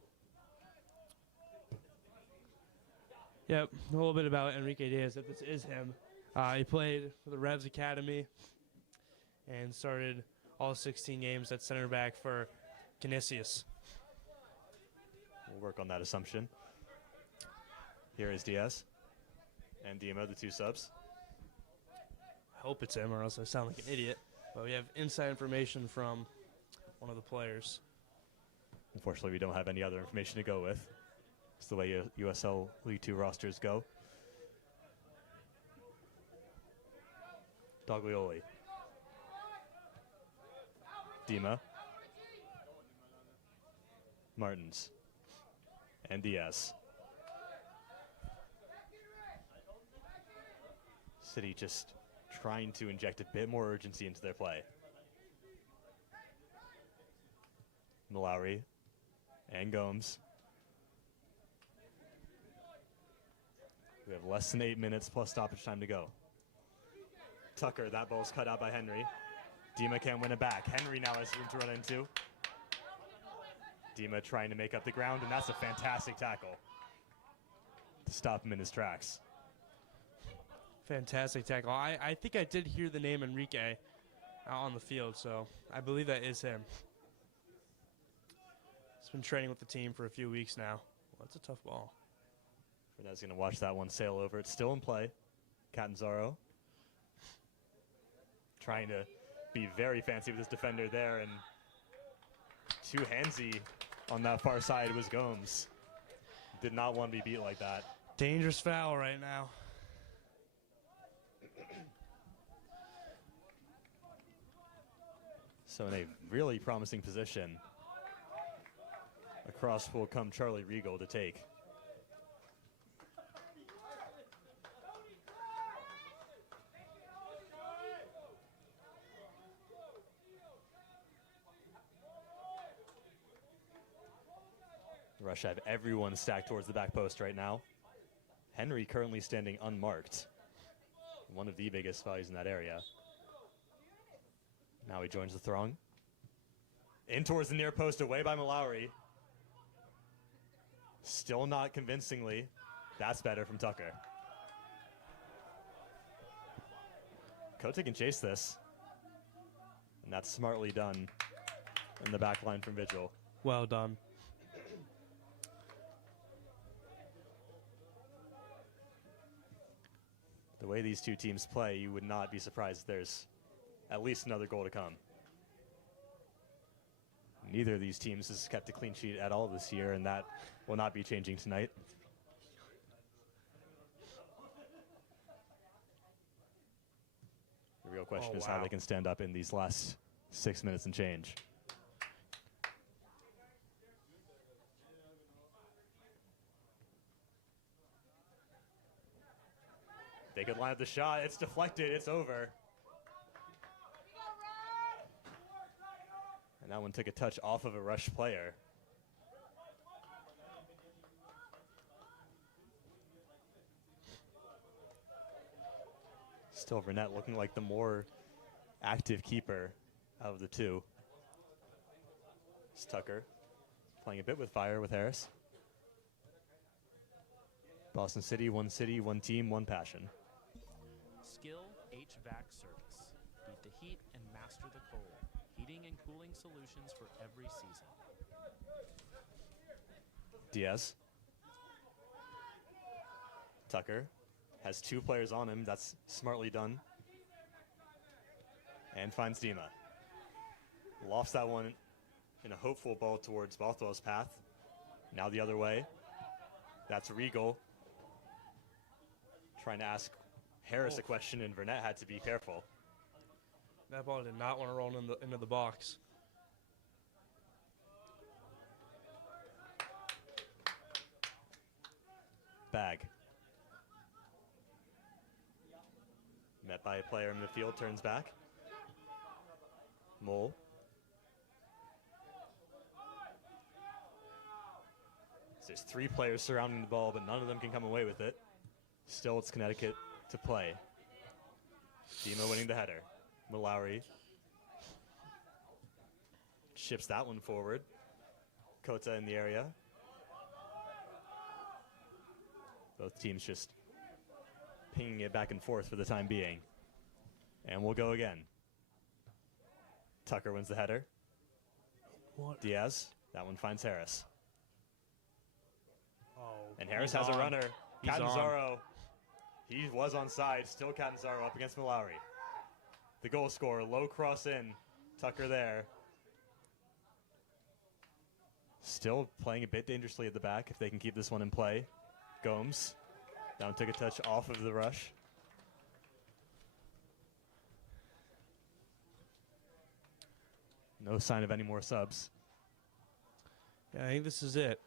Yep, a little bit about Enrique Diaz, that this is him. He played for the Revs Academy and started all 16 games at center back for Canisius. We'll work on that assumption. Here is Diaz and Dima, the two subs. I hope it's him, or else I sound like an idiot. But we have inside information from one of the players. Unfortunately, we don't have any other information to go with. It's the way USL League 2 rosters go. Doglioli. Dima. Martins. And Diaz. City just trying to inject a bit more urgency into their play. Mallory and Gomes. We have less than 8 minutes plus stoppage time to go. Tucker, that ball's cut out by Henry. Dima can't win it back. Henry now has room to run into. Dima trying to make up the ground, and that's a fantastic tackle to stop him in his tracks. Fantastic tackle. I think I did hear the name Enrique out on the field, so I believe that is him. He's been training with the team for a few weeks now. Well, that's a tough ball. Fernand's going to watch that one sail over. It's still in play. Catanzaro trying to be very fancy with his defender there, and too handsy on that far side was Gomes. Did not want to be beat like that. Dangerous foul right now. So in a really promising position, across will come Charlie Regal to take. Rush have everyone stacked towards the back post right now. Henry currently standing unmarked. One of the biggest values in that area. Now he joins the throng. In towards the near post, away by Mallory. Still not convincingly. That's better from Tucker. Cote can chase this. And that's smartly done in the back line from Vigil. Well done. The way these two teams play, you would not be surprised if there's at least another goal to come. Neither of these teams has kept a clean sheet at all this year, and that will not be changing tonight. The real question is how they can stand up in these last 6 minutes and change. They could line up the shot. It's deflected. It's over. And that one took a touch off of a Rush player. Still Burnett looking like the more active keeper out of the two. It's Tucker playing a bit with fire with Harris. Boston City, one team, one passion. Skill HVAC service. Beat the heat and master the cold. Heating and cooling solutions for every season. Diaz. Tucker has 2 players on him. That's smartly done. And finds Dima. Lofts that one in a hopeful ball towards Bothwell's path. Now the other way. That's Regal. Trying to ask Harris a question, and Burnett had to be careful. That ball did not want to roll into the box. Bag. Met by a player in the field, turns back. Mole. So there's 3 players surrounding the ball, but none of them can come away with it. Still, it's Connecticut to play. Dima winning the header. Mallory ships that one forward. Kota in the area. Both teams just pinging it back and forth for the time being. And we'll go again. Tucker wins the header. What? Diaz, that one finds Harris. Oh, And Harris he's has a on. runner. He's on. Catanzaro, he was on side. Still Catanzaro up against Mallory. The goal scorer, low cross in. Tucker there. Still playing a bit dangerously at the back if they can keep this one in play. Gomes. That one took a touch off of the rush. No sign of any more subs. Yeah, I think this is it.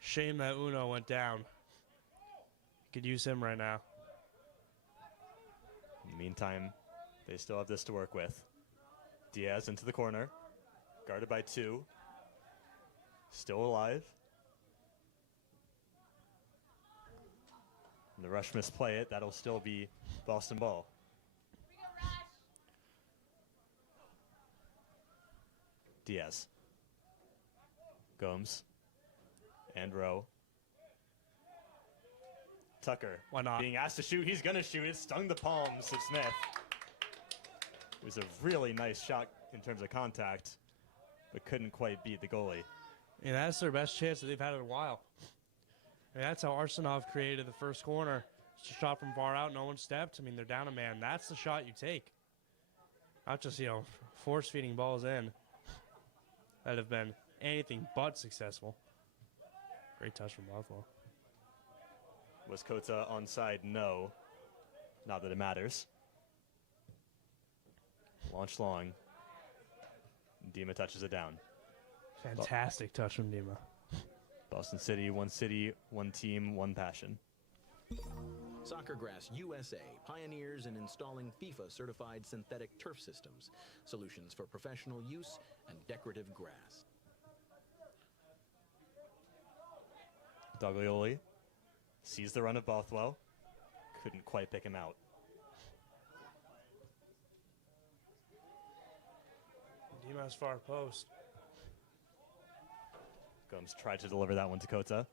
Shame that Uno went down. Could use him right now. In the meantime, they still have this to work with. Diaz into the corner. Guarded by 2. Still alive. And the Rush misplay it. That'll still be Boston ball. Diaz. Gomes. And Rowe. Tucker. Why not? Being asked to shoot. He's going to shoot. It stung the palms of Smith. It was a really nice shot in terms of contact, but couldn't quite beat the goalie. And that's their best chance that they've had in a while. And that's how Arsenov created the first corner. Just a shot from far out, no one stepped. I mean, they're down a man. That's the shot you take. Not just, force-feeding balls in that have been anything but successful. Great touch from Bothwell. Was Kota onside? No. Not that it matters. Launch long. Dima touches it down. Fantastic touch from Dima. Boston City, one team, one passion. Soccergrass USA pioneers in installing FIFA-certified synthetic turf systems, solutions for professional use and decorative grass. Doglioli sees the run of Bothwell. Couldn't quite pick him out. Dima's far post. Gomes tried to deliver that one to Kota.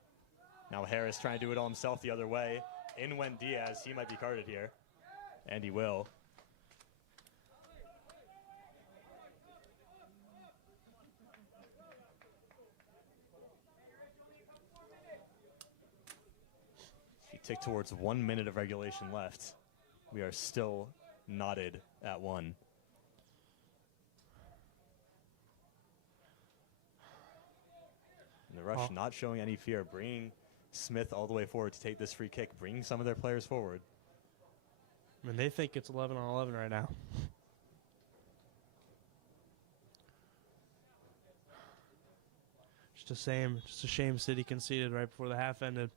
Now Harris trying to do it all himself the other way. In went Diaz. He might be carded here. And he will. If you tick towards 1 minute of regulation left, we are still knotted at 1. And the Rush not showing any fear, bringing Smith all the way forward to take this free kick, bringing some of their players forward. I mean, they think it's 11 on 11 right now. Just a shame City conceded right before the half ended.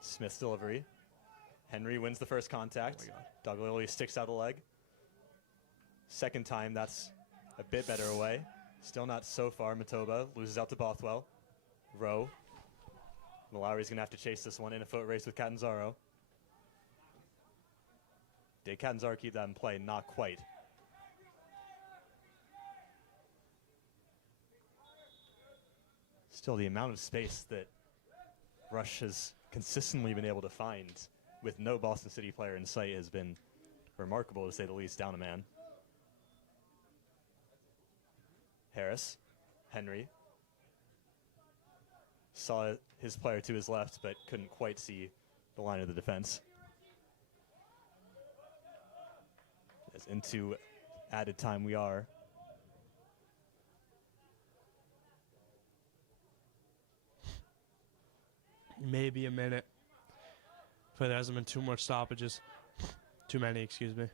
Smith's delivery. Henry wins the first contact. Doglioli sticks out a leg. Second time, that's a bit better away. Still not so far. Matoba loses out to Bothwell. Rowe. Mallory's going to have to chase this one in a foot race with Catanzaro. Did Catanzaro keep that in play? Not quite. Still, the amount of space that Rush has consistently been able to find with no Boston City player in sight has been remarkable to say the least, down a man. Harris, Henry. Saw his player to his left, but couldn't quite see the line of the defense. As into added time we are. Maybe a minute. But there hasn't been too much stoppages. Too many, excuse me.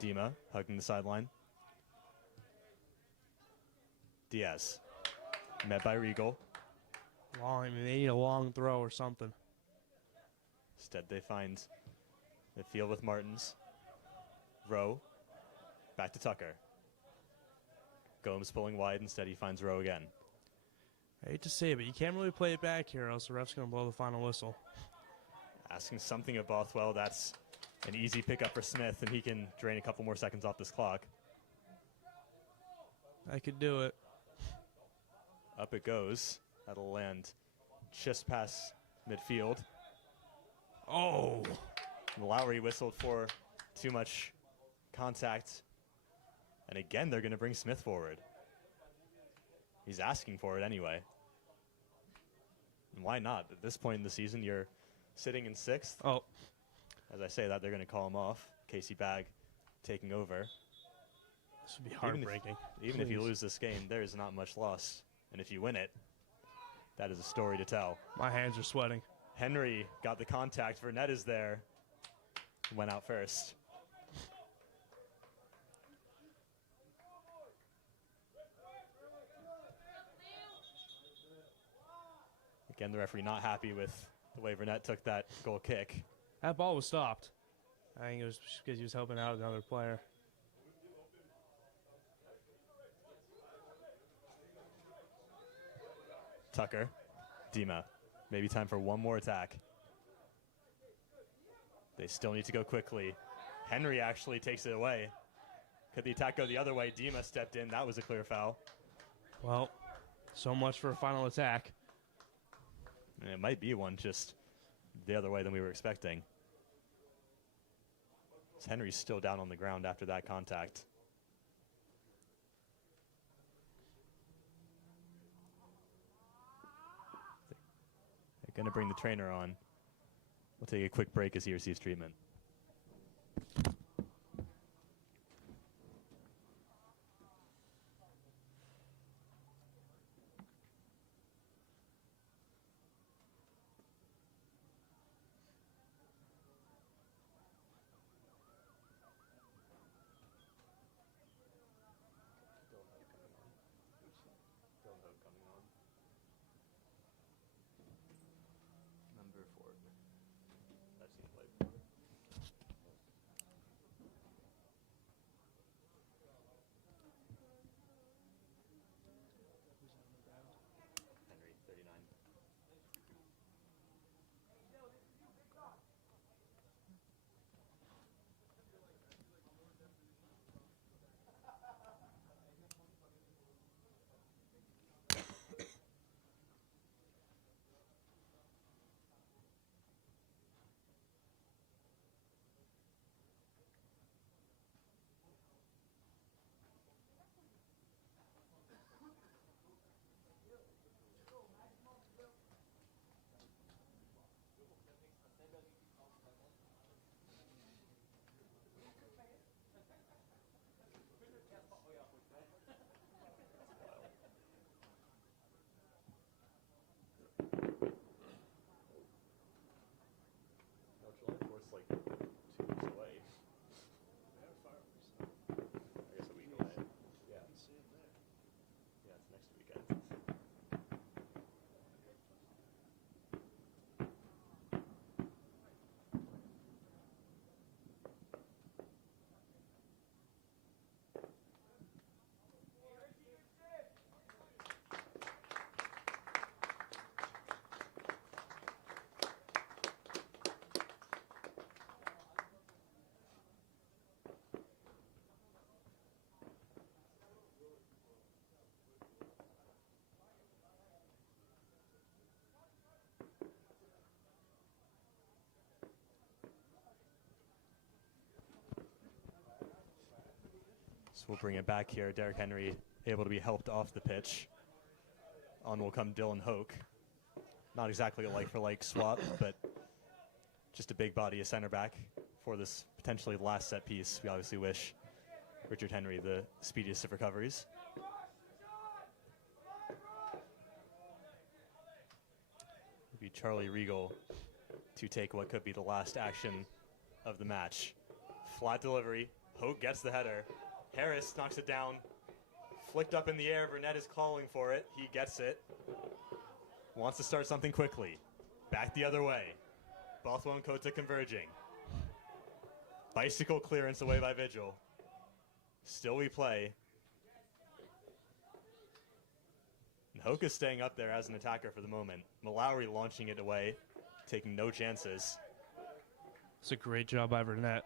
Dima hugging the sideline. Diaz. Met by Regal. Long, I mean, they need a long throw or something. Instead, they find the field with Martins. Rowe. Back to Tucker. Gomes pulling wide. Instead, he finds Rowe again. I hate to say it, but you can't really play it back here, or else the ref's going to blow the final whistle. Asking something of Bothwell. That's an easy pickup for Smith, and he can drain a couple more seconds off this clock. I could do it. Up it goes. That'll land just past midfield. Oh! Lowry whistled for too much contact. And again, they're going to bring Smith forward. He's asking for it anyway. And why not? At this point in the season, you're sitting in 6th. Oh. As I say that, they're going to call him off. Casey Bagg taking over. This would be heartbreaking. Even if you lose this game, there is not much loss. And if you win it, that is a story to tell. My hands are sweating. Henry got the contact. Burnett is there. Went out first. Again, the referee not happy with the way Burnett took that goal kick. That ball was stopped. I think it was because he was helping out another player. Tucker, Dima, maybe time for one more attack. They still need to go quickly. Henry actually takes it away. Could the attack go the other way? Dima stepped in. That was a clear foul. Well, so much for a final attack. And it might be one, just the other way than we were expecting. Henry's still down on the ground after that contact. They're going to bring the trainer on. We'll take a quick break as he receives treatment. Number 4. I've seen him play before. Henry, 39. No, July 4th's like 2 weeks away. I guess a week away. Yeah. Yeah, it's next weekend. we'll bring it back here. Derrick Henry able to be helped off the pitch. On will come Dylan Hoke. Not exactly a like-for-like swap, but just a big body, a center back for this potentially last set piece. We obviously wish Richard Henry the speediest of recoveries. It'll be Charlie Regal to take what could be the last action of the match. Flat delivery. Hoke gets the header. Harris knocks it down. Flicked up in the air. Burnett is calling for it. He gets it. Wants to start something quickly. Back the other way. Bothwell and Kota converging. Bicycle clearance away by Vigil. Still we play. And Hoke is staying up there as an attacker for the moment. Mallory launching it away, taking no chances. It's a great job by Burnett.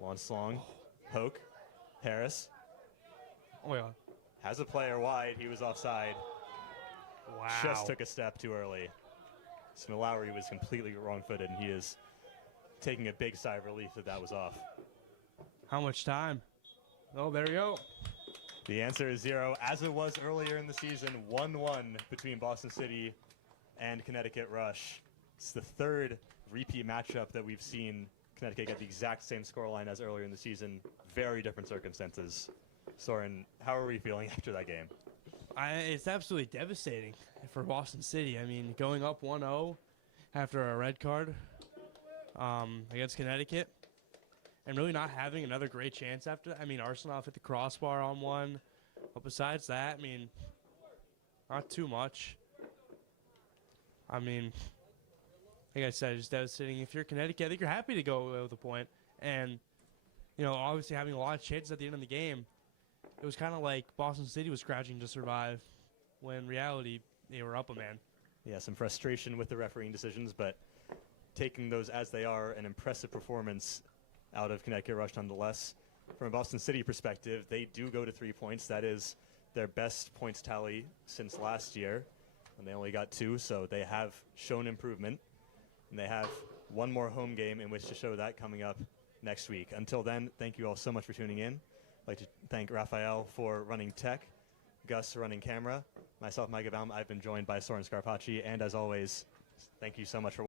Launch long. Hoke. Harris. Oh, yeah. Has a player wide. He was offside. Wow. Just took a step too early. So Mallory was completely wrong-footed, and he is taking a big sigh of relief that that was off. How much time? Oh, there we go. The answer is 0, as it was earlier in the season, 1-1 between Boston City and Connecticut Rush. It's the third repeat matchup that we've seen Connecticut get the exact same scoreline as earlier in the season. Very different circumstances. Soren, how are we feeling after that game? It's absolutely devastating for Boston City. I mean, going up 1-0 after a red card against Connecticut and really not having another great chance after that. I mean, Arsenal hit the crossbar on one. But besides that, I mean, not too much. I mean, like I said, it's devastating. If you're Connecticut, I think you're happy to go with the point. And, you know, obviously having a lot of chances at the end of the game, it was kind of like Boston City was scratching to survive when in reality they were up a man. Yeah, some frustration with the refereeing decisions, but taking those as they are, an impressive performance out of Connecticut Rush nonetheless. From a Boston City perspective, they do go to 3 points. That is their best points tally since last year, and they only got 2, so they have shown improvement. And they have one more home game in which to show that coming up next week. Until then, thank you all so much for tuning in. I'd like to thank Raphael for running tech, Gus for running camera, myself, Mike Avalm. I've been joined by Soren Scarpacci, and as always, thank you so much for